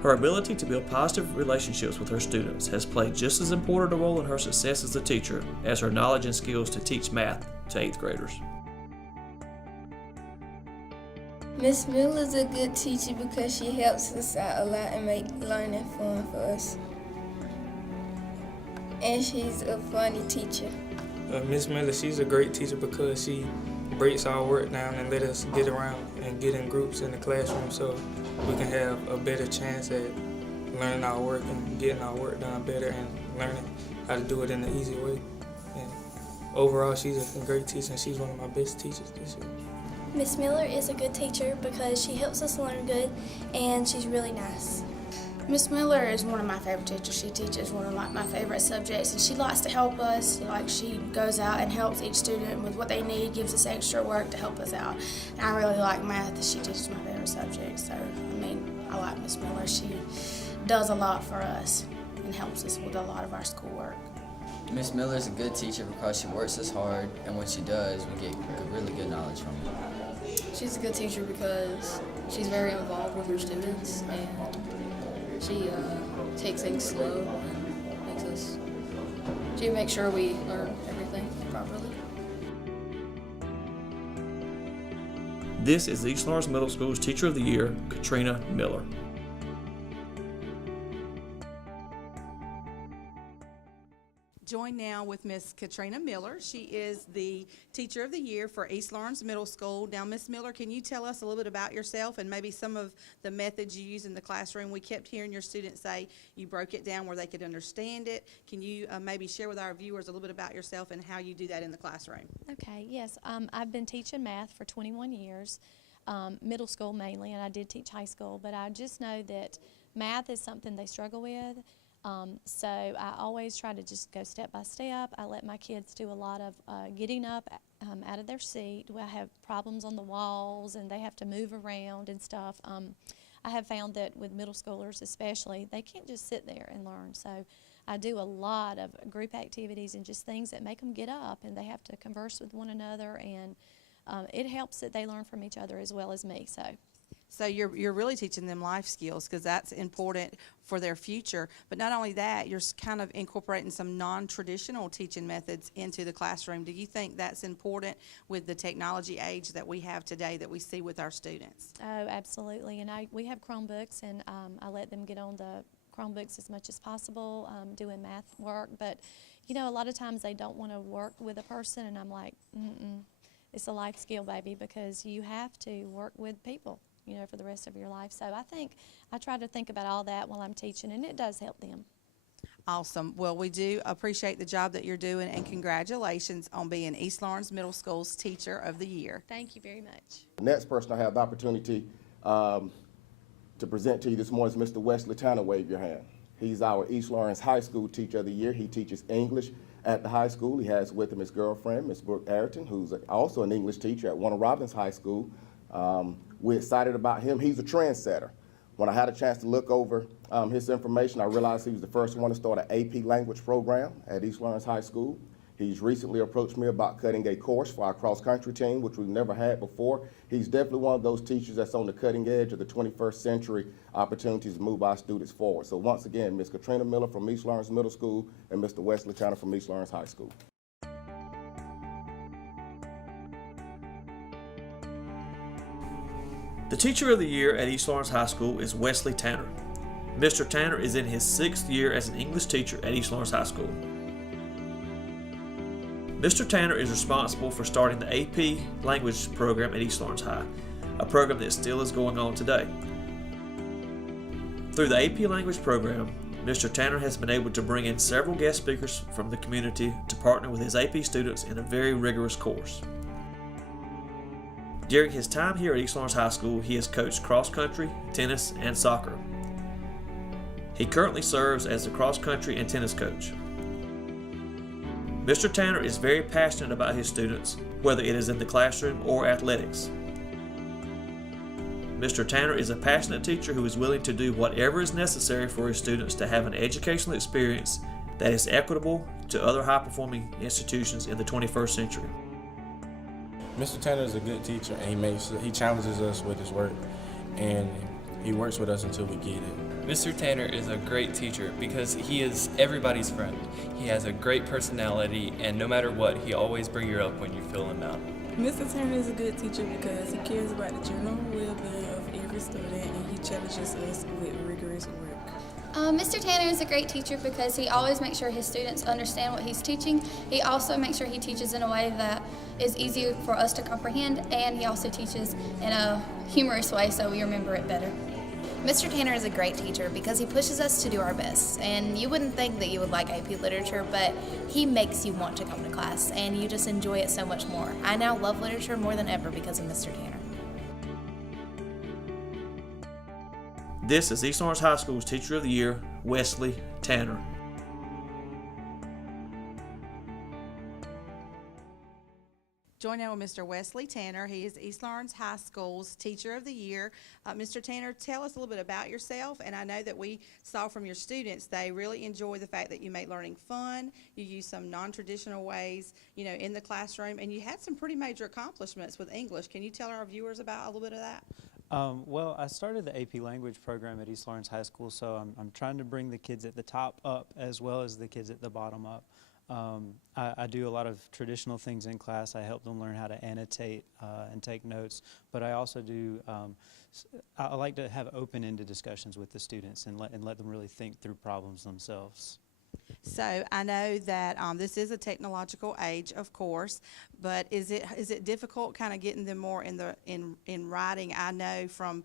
Her ability to build positive relationships with her students has played just as important a role in her success as a teacher as her knowledge and skills to teach math to 8th graders. Miss Miller's a good teacher because she helps us out a lot and make learning fun for us. And she's a funny teacher. Miss Miller, she's a great teacher because she breaks our work down and let us get around and get in groups in the classroom so we can have a better chance at learning our work and getting our work done better and learning how to do it in an easy way. And overall, she's a great teacher and she's one of my best teachers this year. Miss Miller is a good teacher because she helps us learn good and she's really nice. Miss Miller is one of my favorite teachers. She teaches one of my favorite subjects and she likes to help us. Like she goes out and helps each student with what they need, gives us extra work to help us out. And I really like math. She teaches my favorite subject. So, I like Miss Miller. She does a lot for us and helps us with a lot of our schoolwork. Miss Miller is a good teacher because she works us hard, and when she does, we get really good knowledge from her. She's a good teacher because she's very involved with her students and she takes things slow and she makes sure we learn everything properly. This is East Lawrence Middle School's Teacher of the Year, Katrina Miller. Join now with Miss Katrina Miller. She is the Teacher of the Year for East Lawrence Middle School. Now, Miss Miller, can you tell us a little bit about yourself and maybe some of the methods you use in the classroom? We kept hearing your students say you broke it down where they could understand it. Can you maybe share with our viewers a little bit about yourself and how you do that in the classroom? Okay, yes. I've been teaching math for 21 years, middle school mainly, and I did teach high school, but I just know that math is something they struggle with. So I always try to just go step by step. I let my kids do a lot of getting up out of their seat. I have problems on the walls and they have to move around and stuff. I have found that with middle schoolers especially, they can't just sit there and learn. So I do a lot of group activities and just things that make them get up and they have to converse with one another, and it helps that they learn from each other as well as me. So you're really teaching them life skills because that's important for their future. But not only that, you're kind of incorporating some non-traditional teaching methods into the classroom. Do you think that's important with the technology age that we have today that we see with our students? Oh, absolutely. And we have Chromebooks, and I let them get on the Chromebooks as much as possible, doing math work. But, you know, a lot of times they don't want to work with a person, and I'm like, it's a life skill, baby, because you have to work with people, you know, for the rest of your life. So I try to think about all that while I'm teaching, and it does help them. Awesome. Well, we do appreciate the job that you're doing, and congratulations on being East Lawrence Middle School's Teacher of the Year. Thank you very much. The next person I have the opportunity to present to you this morning is Mr. Wesley Tanner. Wave your hand. He's our East Lawrence High School Teacher of the Year. He teaches English at the high school. He has with him his girlfriend, Miss Brooke Ayrton, who's also an English teacher at Warner Robins High School. We're excited about him. He's a trendsetter. When I had a chance to look over his information, I realized he was the first one to start an AP language program at East Lawrence High School. He's recently approached me about cutting a course for our cross-country team, which we've never had before. He's definitely one of those teachers that's on the cutting edge of the 21st century opportunities to move our students forward. So once again, Ms. Katrina Miller from East Lawrence Middle School and Mr. Wesley Tanner from East Lawrence High School. The Teacher of the Year at East Lawrence High School is Wesley Tanner. Mr. Tanner is in his 6th year as an English teacher at East Lawrence High School. Mr. Tanner is responsible for starting the AP language program at East Lawrence High, a program that still is going on today. Through the AP language program, Mr. Tanner has been able to bring in several guest speakers from the community to partner with his AP students in a very rigorous course. During his time here at East Lawrence High School, he has coached cross-country, tennis, and soccer. He currently serves as the cross-country and tennis coach. Mr. Tanner is very passionate about his students, whether it is in the classroom or athletics. Mr. Tanner is a passionate teacher who is willing to do whatever is necessary for his students to have an educational experience that is equitable to other high-performing institutions in the 21st century. Mr. Tanner is a good teacher, and he challenges us with his work, and he works with us until we get it. Mr. Tanner is a great teacher because he is everybody's friend. He has a great personality, and no matter what, he always brings you up when you're feeling down. Mr. Turner is a good teacher because he cares about the general well-being of every student and he challenges us with rigorous work. Mr. Tanner is a great teacher because he always makes sure his students understand what he's teaching. He also makes sure he teaches in a way that is easy for us to comprehend, and he also teaches in a humorous way so we remember it better. Mr. Tanner is a great teacher because he pushes us to do our best, and you wouldn't think that you would like AP Literature, but he makes you want to come to class, and you just enjoy it so much more. I now love literature more than ever because of Mr. Tanner. This is East Lawrence High School's Teacher of the Year, Wesley Tanner. Join now with Mr. Wesley Tanner. He is East Lawrence High School's Teacher of the Year. Mr. Tanner, tell us a little bit about yourself. And I know that we saw from your students, they really enjoy the fact that you make learning fun. You use some non-traditional ways, in the classroom. And you had some pretty major accomplishments with English. Can you tell our viewers about a little bit of that? Well, I started the AP Language program at East Lawrence High School, so I'm trying to bring the kids at the top up as well as the kids at the bottom up. I do a lot of traditional things in class. I help them learn how to annotate and take notes, but I also do, I like to have open-ended discussions with the students and let them really think through problems themselves. So I know that this is a technological age, of course, but is it difficult kind of getting them more in writing? I know from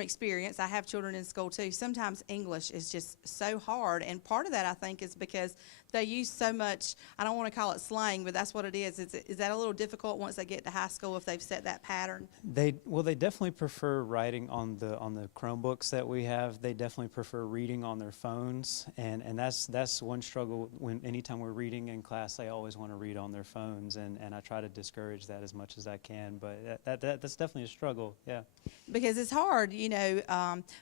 experience, I have children in school too. Sometimes English is just so hard, and part of that I think is because they use so much, I don't want to call it slang, but that's what it is. Is that a little difficult once they get to high school if they've set that pattern? They definitely prefer writing on the Chromebooks that we have. They definitely prefer reading on their phones, and that's one struggle. Anytime we're reading in class, they always want to read on their phones, and I try to discourage that as much as I can. But that's definitely a struggle, yeah. Because it's hard,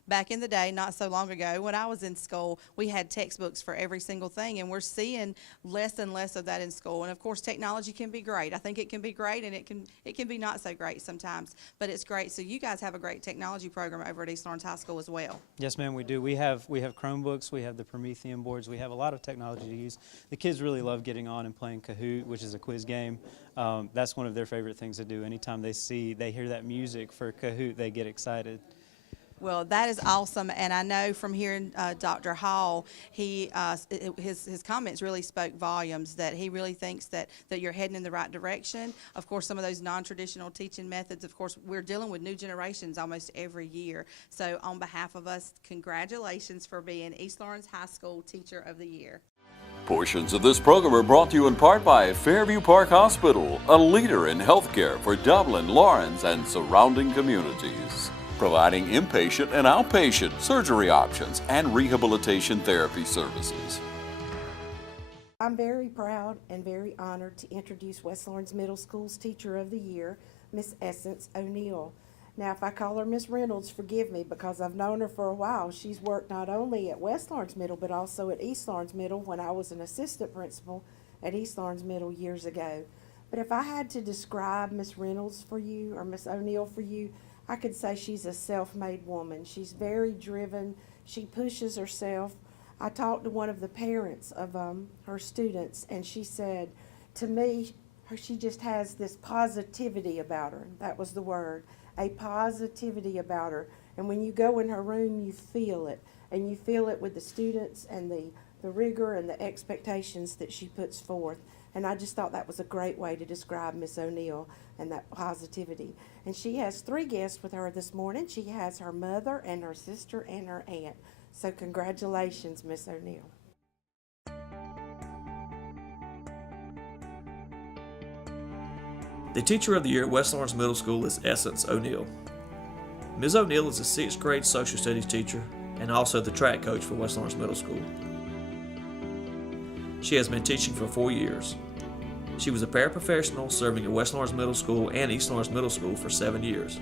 back in the day, not so long ago, when I was in school, we had textbooks for every single thing, and we're seeing less and less of that in school. And of course, technology can be great. I think it can be great, and it can be not so great sometimes, but it's great. So you guys have a great technology program over at East Lawrence High School as well. Yes, ma'am, we do. We have Chromebooks, we have the Promethean boards, we have a lot of technology to use. The kids really love getting on and playing Kahoot, which is a quiz game. That's one of their favorite things to do. Anytime they hear that music for Kahoot, they get excited. Well, that is awesome, and I know from hearing Dr. Hall, his comments really spoke volumes, that he really thinks that you're heading in the right direction. Of course, some of those non-traditional teaching methods, of course, we're dealing with new generations almost every year. So on behalf of us, congratulations for being East Lawrence High School Teacher of the Year. Portions of this program are brought to you in part by Fairview Park Hospital, a leader in healthcare for Dublin, Lawrence, and surrounding communities, providing inpatient and outpatient surgery options and rehabilitation therapy services. I'm very proud and very honored to introduce West Lawrence Middle School's Teacher of the Year, Miss Essence O'Neill. Now, if I call her Miss Reynolds, forgive me, because I've known her for a while. She's worked not only at West Lawrence Middle, but also at East Lawrence Middle when I was an assistant principal at East Lawrence Middle years ago. But if I had to describe Miss Reynolds for you, or Miss O'Neill for you, I could say she's a self-made woman. She's very driven. She pushes herself. I talked to one of the parents of her students, and she said, to me, she just has this positivity about her. That was the word. A positivity about her, and when you go in her room, you feel it, and you feel it with the students and the rigor and the expectations that she puts forth. And I just thought that was a great way to describe Miss O'Neill and that positivity. And she has 3 guests with her this morning. She has her mother and her sister and her aunt. So congratulations, Miss O'Neill. The Teacher of the Year at West Lawrence Middle School is Essence O'Neill. Ms. O'Neill is a 6th grade social studies teacher and also the track coach for West Lawrence Middle School. She has been teaching for 4 years. She was a paraprofessional serving at West Lawrence Middle School and East Lawrence Middle School for 7 years.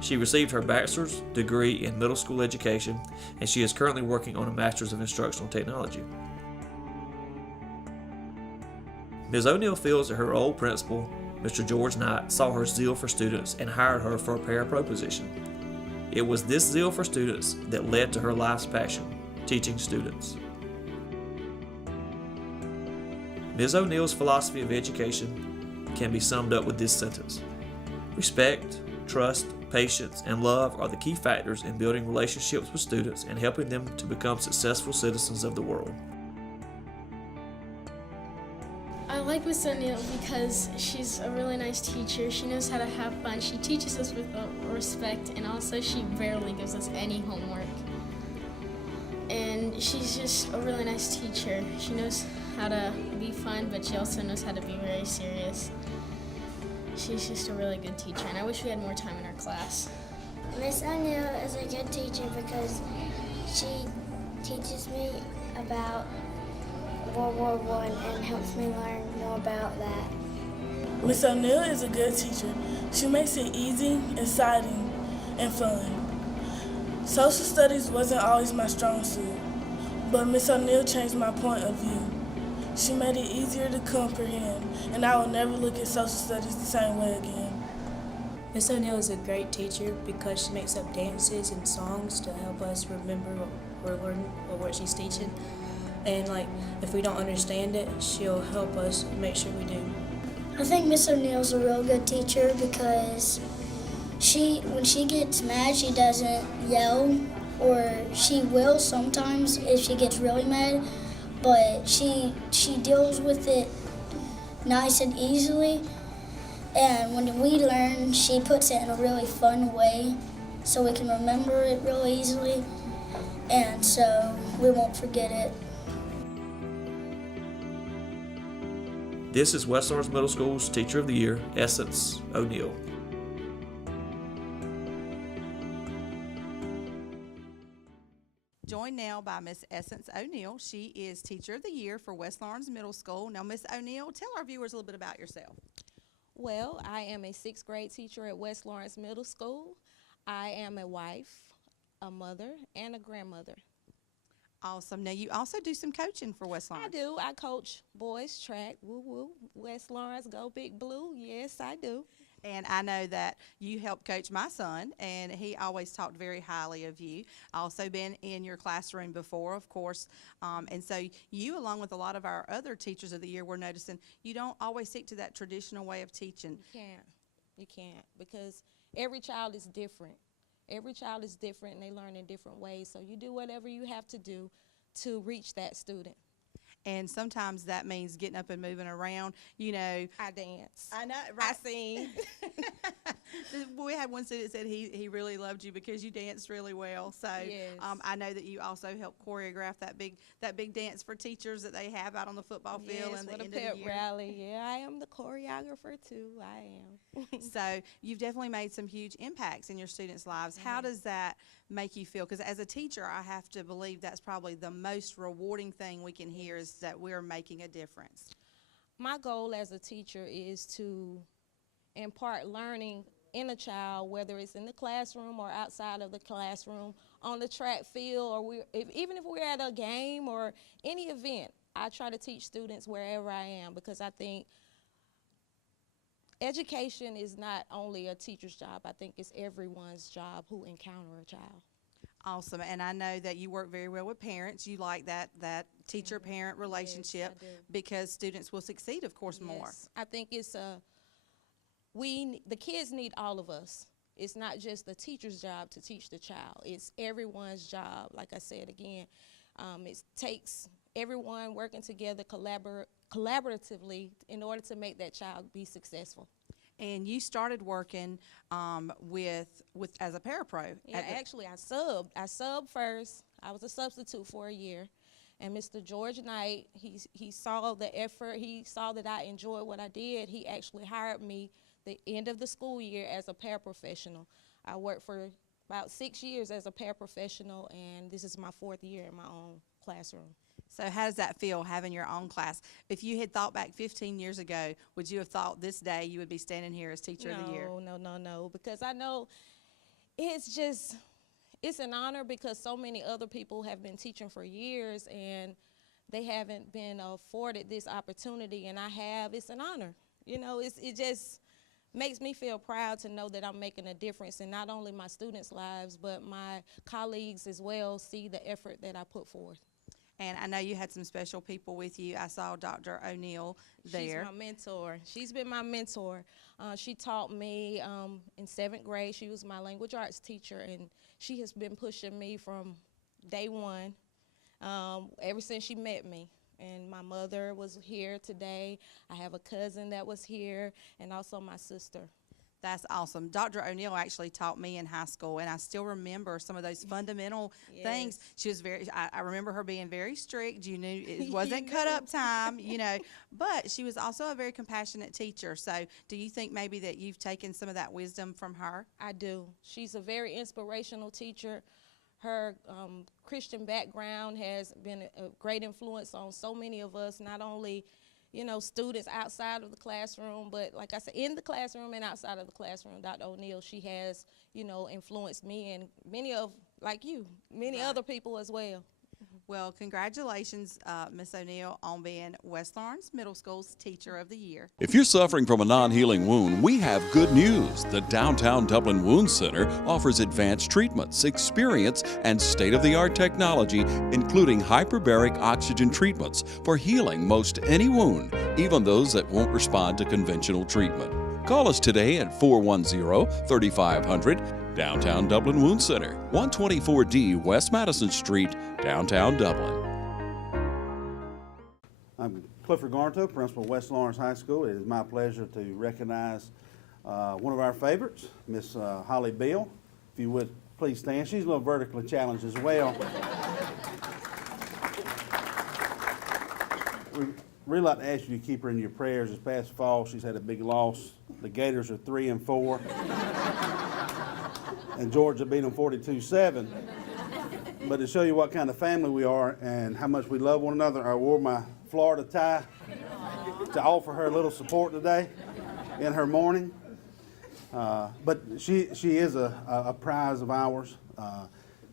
She received her bachelor's degree in middle school education, and she is currently working on a master's of instructional technology. Ms. O'Neill feels that her old principal, Mr. George Knight, saw her zeal for students and hired her for a parapro position. It was this zeal for students that led to her life's passion, teaching students. Ms. O'Neill's philosophy of education can be summed up with this sentence: respect, trust, patience, and love are the key factors in building relationships with students and helping them to become successful citizens of the world. I like Miss O'Neill because she's a really nice teacher. She knows how to have fun. She teaches us with respect, and also she rarely gives us any homework. And she's just a really nice teacher. She knows how to be fun, but she also knows how to be very serious. She's just a really good teacher, and I wish we had more time in our class. Miss O'Neill is a good teacher because she teaches me about World War I and helps me learn more about that. Miss O'Neill is a good teacher. She makes it easy, exciting, and fun. Social studies wasn't always my strong suit, but Miss O'Neill changed my point of view. She made it easier to comprehend, and I will never look at social studies the same way again. Miss O'Neill is a great teacher because she makes up dances and songs to help us remember what we're learning or what she's teaching. And if we don't understand it, she'll help us make sure we do. I think Miss O'Neill's a real good teacher because when she gets mad, she doesn't yell, or she will sometimes if she gets really mad, but she deals with it nice and easily. And when we learn, she puts it in a really fun way so we can remember it real easily, and so we won't forget it. This is West Lawrence Middle School's Teacher of the Year, Essence O'Neill. Joined now by Miss Essence O'Neill. She is Teacher of the Year for West Lawrence Middle School. Now, Miss O'Neill, tell our viewers a little bit about yourself. Well, I am a 6th grade teacher at West Lawrence Middle School. I am a wife, a mother, and a grandmother. Awesome. Now, you also do some coaching for West Lawrence. I do. I coach boys track. Woo woo. West Lawrence, go Big Blue. Yes, I do. And I know that you helped coach my son, and he always talked very highly of you. Also been in your classroom before, of course. And so you, along with a lot of our other Teachers of the Year, we're noticing you don't always stick to that traditional way of teaching. You can't because every child is different. Every child is different, and they learn in different ways. So you do whatever you have to do to reach that student. And sometimes that means getting up and moving around. You know, I dance. I know, right? I sing. We had one student that said he really loved you because you danced really well. So yes. I know that you also help choreograph that big dance for teachers that they have out on the football field and the end of the year. Rally. Yeah, I am the choreographer too. I am. So you've definitely made some huge impacts in your students' lives. How does that make you feel? Because as a teacher, I have to believe that's probably the most rewarding thing we can hear is that we're making a difference. My goal as a teacher is to impart learning in a child, whether it's in the classroom or outside of the classroom, on the track field, or even if we're at a game or any event. I try to teach students wherever I am because I think education is not only a teacher's job. I think it's everyone's job who encounter a child. Awesome. And I know that you work very well with parents. You like that teacher-parent relationship because students will succeed, of course, more. I think it's the kids need all of us. It's not just the teacher's job to teach the child. It's everyone's job. Like I said again, it takes everyone working together collaboratively in order to make that child be successful. And you started working with as a parapro. Yeah, actually, I subbed. I subbed first. I was a substitute for a year. And Mr. George Knight, he saw the effort. He saw that I enjoyed what I did. He actually hired me the end of the school year as a paraprofessional. I worked for about 6 years as a paraprofessional, and this is my 4th year in my own classroom. So how does that feel, having your own class? If you had thought back 15 years ago, would you have thought this day you would be standing here as Teacher of the Year? No, because I know it's an honor because so many other people have been teaching for years and they haven't been afforded this opportunity, and I have. It's an honor. You know, it just makes me feel proud to know that I'm making a difference in not only my students' lives, but my colleagues as well see the effort that I put forth. And I know you had some special people with you. I saw Dr. O'Neill there. She's my mentor. She's been my mentor. She taught me in 7th grade. She was my language arts teacher, and she has been pushing me from day one, ever since she met me. And my mother was here today. I have a cousin that was here, and also my sister. That's awesome. Dr. O'Neill actually taught me in high school, and I still remember some of those fundamental things. She was I remember her being very strict. You knew it wasn't cut up time, you know, but she was also a very compassionate teacher. So do you think maybe that you've taken some of that wisdom from her? I do. She's a very inspirational teacher. Her Christian background has been a great influence on so many of us, not only students outside of the classroom, but like I said, in the classroom and outside of the classroom. Dr. O'Neill, she has, influenced me and many other people as well. Well, congratulations, Ms. O'Neill, on being West Lawrence Middle School's Teacher of the Year. If you're suffering from a non-healing wound, we have good news. The Downtown Dublin Wound Center offers advanced treatments, experience, and state-of-the-art technology, including hyperbaric oxygen treatments for healing most any wound, even those that won't respond to conventional treatment. Call us today at 410-3500. Downtown Dublin Wound Center, 124D West Madison Street, downtown Dublin. I'm Clifford Garnto, principal of West Lawrence High School. It is my pleasure to recognize one of our favorites, Miss Holly Beal. If you would please stand. She's a little vertically challenged as well. We really like to ask you to keep her in your prayers. This past fall, she's had a big loss. The Gators are 3-4. And Georgia beat them 42-7. But to show you what kind of family we are and how much we love one another, I wore my Florida tie to offer her a little support today in her mourning. But she is a prize of ours.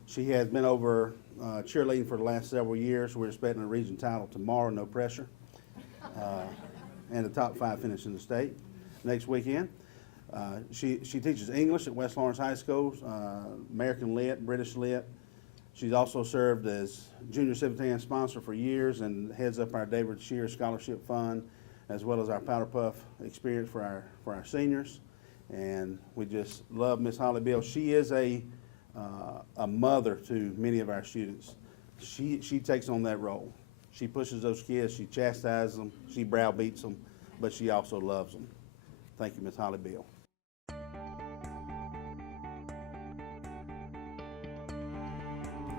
She has been over cheerleading for the last several years. We're expecting a region title tomorrow, no pressure, and a top 5 finish in the state next weekend. She teaches English at West Lawrence High School, American Lit, British Lit. She's also served as Junior 17 sponsor for years and heads up our David Shear Scholarship Fund, as well as our Powder Puff experience for our seniors. And we just love Miss Holly Beal. She is a mother to many of our students. She takes on that role. She pushes those kids, she chastises them, she browbeats them, but she also loves them. Thank you, Miss Holly Beal.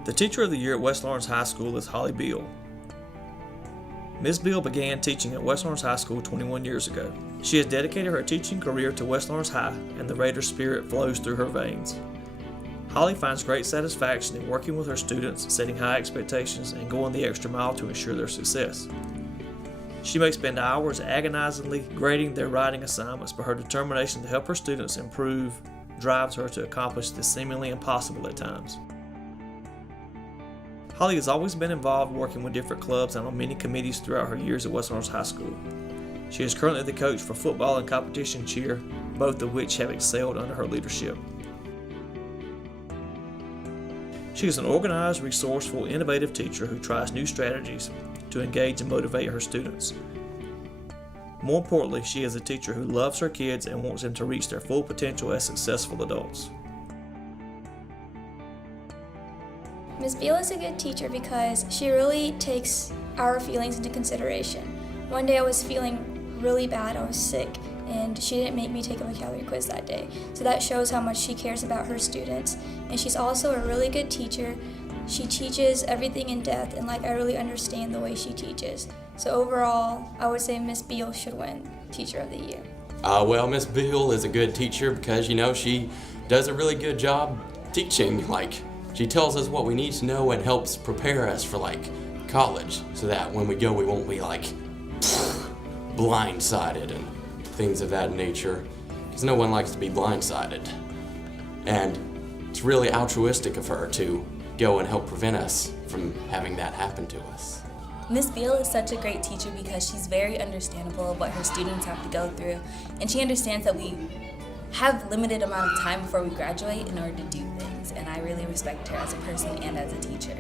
The Teacher of the Year at West Lawrence High School is Holly Beal. Ms. Beal began teaching at West Lawrence High School 21 years ago. She has dedicated her teaching career to West Lawrence High, and the Raider spirit flows through her veins. Holly finds great satisfaction in working with her students, setting high expectations, and going the extra mile to ensure their success. She may spend hours agonizingly grading their writing assignments, but her determination to help her students improve drives her to accomplish the seemingly impossible at times. Holly has always been involved working with different clubs and on many committees throughout her years at West Lawrence High School. She is currently the coach for football and competition cheer, both of which have excelled under her leadership. She is an organized, resourceful, innovative teacher who tries new strategies to engage and motivate her students. More importantly, she is a teacher who loves her kids and wants them to reach their full potential as successful adults. Ms. Beal is a good teacher because she really takes our feelings into consideration. One day I was feeling really bad, I was sick, and she didn't make me take a vocabulary quiz that day. So that shows how much she cares about her students. And she's also a really good teacher. She teaches everything in depth, and I really understand the way she teaches. So overall, I would say Ms. Beal should win Teacher of the Year. Well, Ms. Beal is a good teacher because, she does a really good job teaching. She tells us what we need to know and helps prepare us for, college, so that when we go, we won't be, blindsided and things of that nature, because no one likes to be blindsided. And it's really altruistic of her to go and help prevent us from having that happen to us. Ms. Beal is such a great teacher because she's very understandable of what her students have to go through, and she understands that we have limited amount of time before we graduate in order to do things, and I really respect her as a person and as a teacher.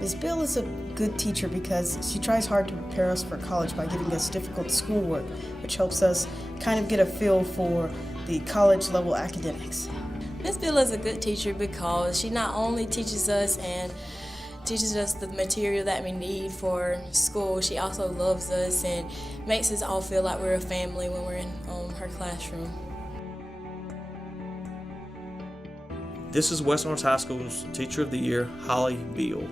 Ms. Bill is a good teacher because she tries hard to prepare us for college by giving us difficult schoolwork, which helps us kind of get a feel for the college level academics. Ms. Bill is a good teacher because she not only teaches us the material that we need for school, she also loves us and makes us all feel like we're a family when we're in her classroom. This is West Lawrence High School's Teacher of the Year, Holly Beal.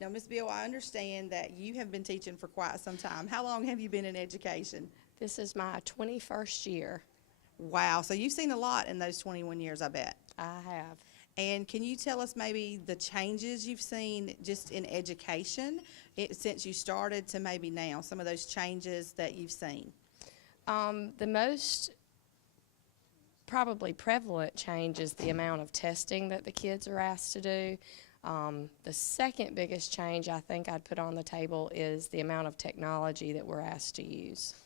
Now, Ms. Bill, I understand that you have been teaching for quite some time. How long have you been in education? This is my 21st year. Wow, so you've seen a lot in those 21 years, I bet. I have. And can you tell us maybe the changes you've seen just in education since you started to maybe now, some of those changes that you've seen? The most probably prevalent change is the amount of testing that the kids are asked to do. The second biggest change I think I'd put on the table is the amount of technology that we're asked to use,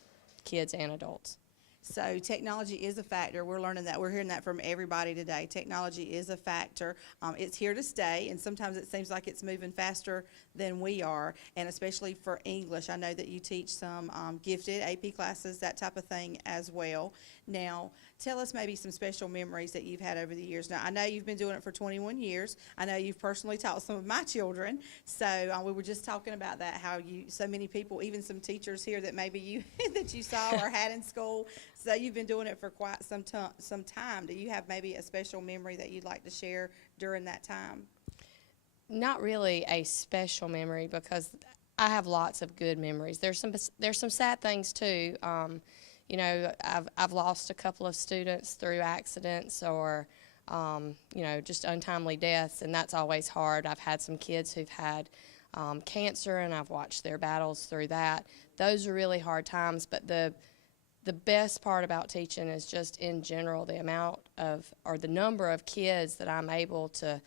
kids and adults. So technology is a factor. We're learning that. We're hearing that from everybody today. Technology is a factor. It's here to stay, and sometimes it seems like it's moving faster than we are, and especially for English. I know that you teach some gifted AP classes, that type of thing as well. Now, tell us maybe some special memories that you've had over the years. Now, I know you've been doing it for 21 years. I know you've personally taught some of my children. So we were just talking about that, how so many people, even some teachers here that maybe you that you saw or had in school. So you've been doing it for quite some time. Do you have maybe a special memory that you'd like to share during that time? Not really a special memory because I have lots of good memories. There's some sad things too. You know, I've lost a couple of students through accidents or, you know, just untimely deaths, and that's always hard. I've had some kids who've had cancer, and I've watched their battles through that. Those are really hard times, but the best part about teaching is just in general the amount of, or the number of kids that I'm able to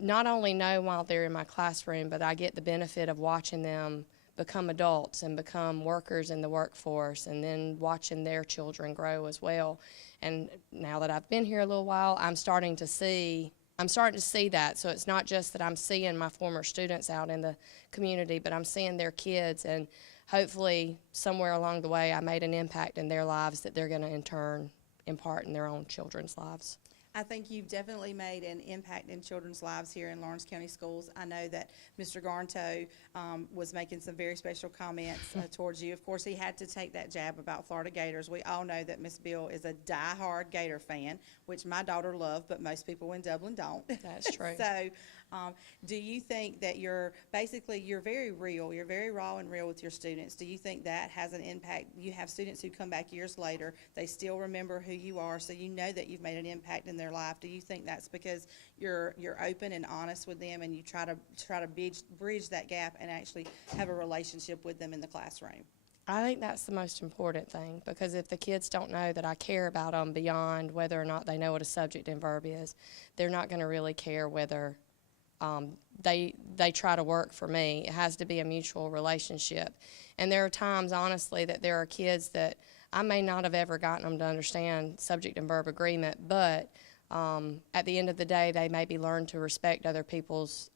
not only know while they're in my classroom, but I get the benefit of watching them become adults and become workers in the workforce, and then watching their children grow as well. And now that I've been here a little while, I'm starting to see that. So it's not just that I'm seeing my former students out in the community, but I'm seeing their kids, and hopefully somewhere along the way I made an impact in their lives that they're going to in turn impart in their own children's lives. I think you've definitely made an impact in children's lives here in Lawrence County Schools. I know that Mr. Garnto was making some very special comments towards you. Of course, he had to take that jab about Florida Gators. We all know that Miss Bill is a die-hard Gator fan, which my daughter loved, but most people in Dublin don't. That's true. So do you think that you're very real, you're very raw and real with your students? Do you think that has an impact? You have students who come back years later, they still remember who you are, so you know that you've made an impact in their life. Do you think that's because you're open and honest with them, and you try to bridge that gap and actually have a relationship with them in the classroom? I think that's the most important thing, because if the kids don't know that I care about them beyond whether or not they know what a subject and verb is, they're not going to really care whether they try to work for me. It has to be a mutual relationship. And there are times, honestly, that there are kids that I may not have ever gotten them to understand subject and verb agreement, but at the end of the day, they maybe learn to respect other people's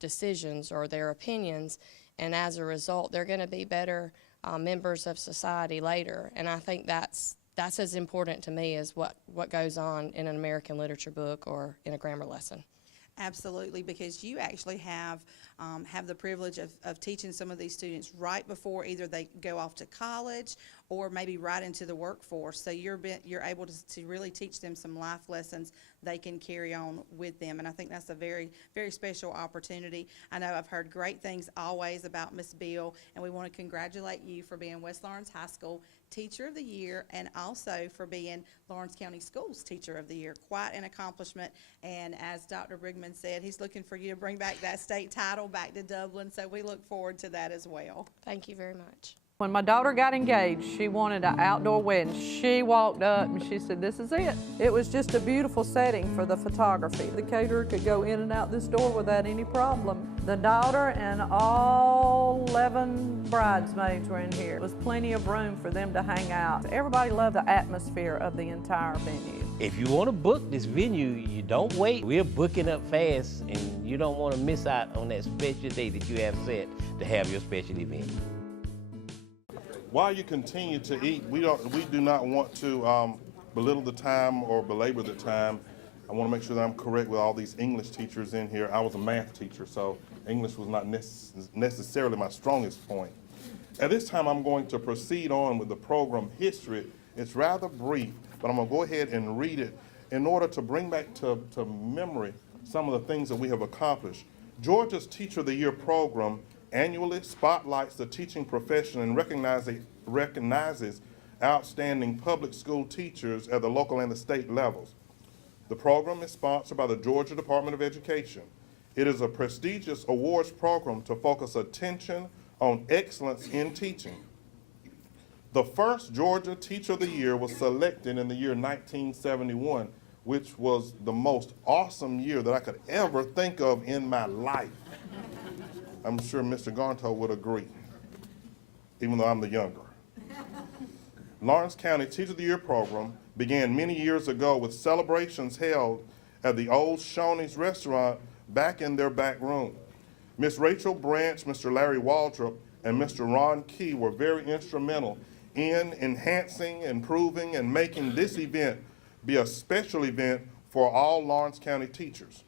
decisions or their opinions, and as a result, they're going to be better members of society later. And I think that's as important to me as what goes on in an American literature book or in a grammar lesson. Absolutely, because you actually have the privilege of teaching some of these students right before either they go off to college or maybe right into the workforce. So you're able to really teach them some life lessons they can carry on with them, and I think that's a very, very special opportunity. I know I've heard great things always about Miss Bill, and we want to congratulate you for being West Lawrence High School Teacher of the Year, and also for being Lawrence County Schools Teacher of the Year. Quite an accomplishment, and as Dr. Brigman said, he's looking for you to bring back that state title back to Dublin, so we look forward to that as well. Thank you very much. When my daughter got engaged, she wanted an outdoor wedding. She walked up and she said, "This is it." It was just a beautiful setting for the photography. The caterer could go in and out this door without any problem. The daughter and all 11 bridesmaids were in here. There was plenty of room for them to hang out. Everybody loved the atmosphere of the entire venue. If you want to book this venue, you don't wait. We're booking up fast, and you don't want to miss out on that special day that you have set to have your special event. While you continue to eat, we do not want to belittle the time or belabor the time. I want to make sure that I'm correct with all these English teachers in here. I was a math teacher, so English was not necessarily my strongest point. At this time, I'm going to proceed on with the program history. It's rather brief, but I'm going to go ahead and read it in order to bring back to memory some of the things that we have accomplished. Georgia's Teacher of the Year program annually spotlights the teaching profession and recognizes outstanding public school teachers at the local and the state levels. The program is sponsored by the Georgia Department of Education. It is a prestigious awards program to focus attention on excellence in teaching. The first Georgia Teacher of the Year was selected in the year 1971, which was the most awesome year that I could ever think of in my life. I'm sure Mr. Gonto would agree, even though I'm the younger. Lawrence County Teacher of the Year program began many years ago with celebrations held at the old Shoney's restaurant back in their back room. Miss Rachel Branch, Mr. Larry Waldrop, and Mr. Ron Key were very instrumental in enhancing, improving, and making this event be a special event for all Lawrence County teachers.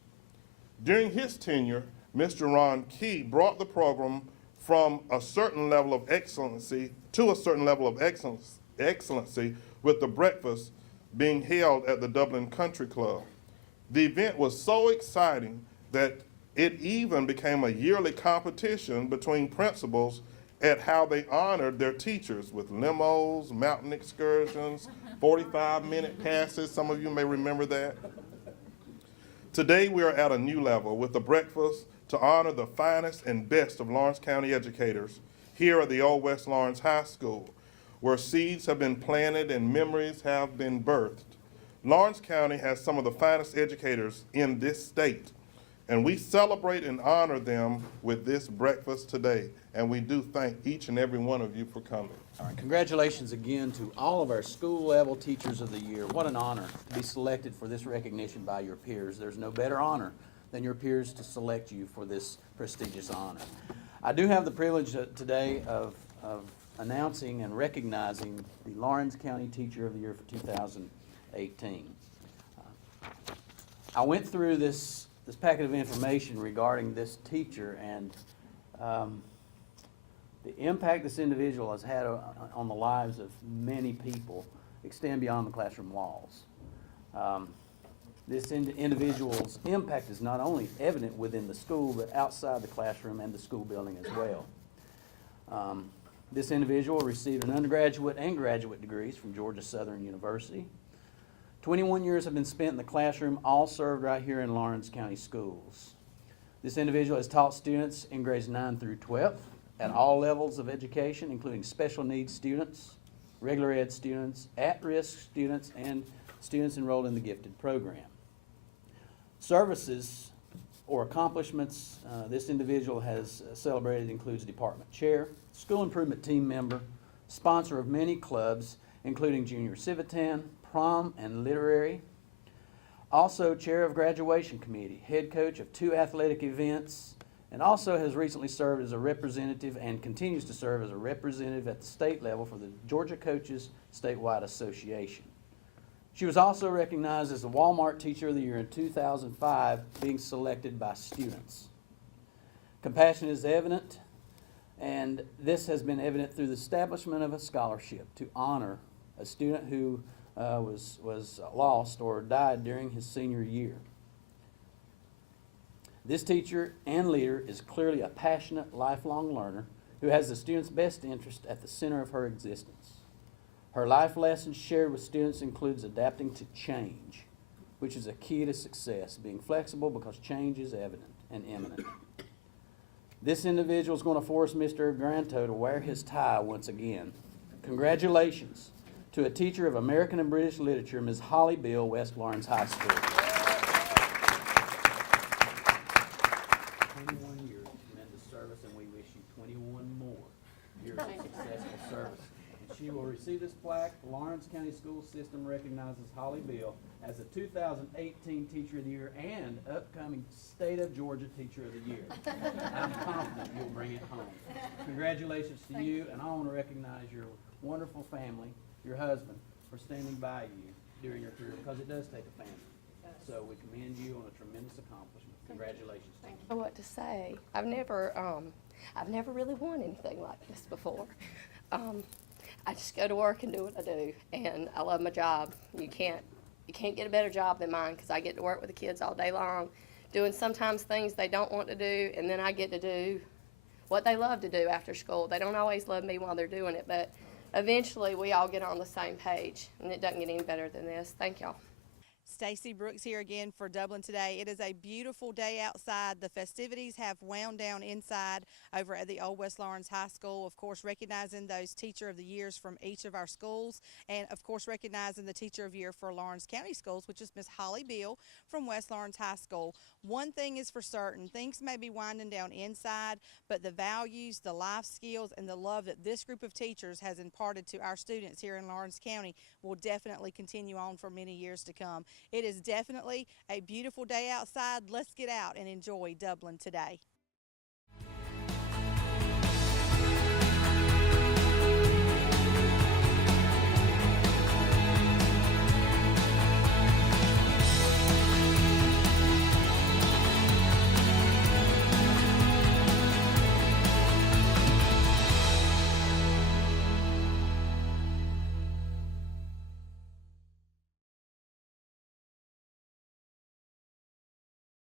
During his tenure, Mr. Ron Key brought the program from a certain level of excellency to a certain level of excellency with the breakfast being held at the Dublin Country Club. The event was so exciting that it even became a yearly competition between principals at how they honored their teachers with limos, mountain excursions, 45-minute passes. Some of you may remember that. Today we are at a new level with the breakfast to honor the finest and best of Lawrence County educators here at the Old West Lawrence High School, where seeds have been planted and memories have been birthed. Lawrence County has some of the finest educators in this state, and we celebrate and honor them with this breakfast today. And we do thank each and every one of you for coming. All right, congratulations again to all of our school-level Teachers of the Year. What an honor to be selected for this recognition by your peers. There's no better honor than your peers to select you for this prestigious honor. I do have the privilege today of announcing and recognizing the Lawrence County Teacher of the Year for 2018. I went through this packet of information regarding this teacher, and the impact this individual has had on the lives of many people extend beyond the classroom walls. This individual's impact is not only evident within the school, but outside the classroom and the school building as well. This individual received an undergraduate and graduate degrees from Georgia Southern University. 21 years have been spent in the classroom, all served right here in Lawrence County Schools. This individual has taught students in grades 9 through 12 at all levels of education, including special needs students, regular ed students, at-risk students, and students enrolled in the gifted program. Services or accomplishments this individual has celebrated includes department chair, school improvement team member, sponsor of many clubs, including Junior Civitan, prom and literary, also chair of graduation committee, head coach of 2 athletic events, and also has recently served as a representative and continues to serve as a representative at the state level for the Georgia Coaches Statewide Association. She was also recognized as the Walmart Teacher of the Year in 2005, being selected by students. Compassion is evident, and this has been evident through the establishment of a scholarship to honor a student who was lost or died during his senior year. This teacher and leader is clearly a passionate, lifelong learner who has the student's best interest at the center of her existence. Her life lessons shared with students includes adapting to change, which is a key to success, being flexible because change is evident and imminent. This individual is going to force Mr. Granto to wear his tie once again. Congratulations to a teacher of American and British literature, Ms. Holly Bill, West Lawrence High School. 21 years of tremendous service, and we wish you 21 more years of successful service. And she will receive this plaque. The Lawrence County School System recognizes Holly Beale as the 2018 Teacher of the Year and upcoming State of Georgia Teacher of the Year. I'm confident you'll bring it home. Congratulations to you, and I want to recognize your wonderful family, your husband, for standing by you during your career, because it does take a family. So we commend you on a tremendous accomplishment. Congratulations. Thank you. What to say? I've never really won anything like this before. I just go to work and do what I do, and I love my job. You can't get a better job than mine, because I get to work with the kids all day long, doing sometimes things they don't want to do, and then I get to do what they love to do after school. They don't always love me while they're doing it, but eventually we all get on the same page, and it doesn't get any better than this. Thank y'all. Stacey Brooks here again for Dublin Today. It is a beautiful day outside. The festivities have wound down inside over at the Old West Laurens High School, of course recognizing those Teacher of the Years from each of our schools, and of course recognizing the Teacher of the Year for Laurens County Schools, which is Miss Holly Beale from West Laurens High School. One thing is for certain, things may be winding down inside, but the values, the life skills, and the love that this group of teachers has imparted to our students here in Laurens County will definitely continue on for many years to come. It is definitely a beautiful day outside. Let's get out and enjoy Dublin today.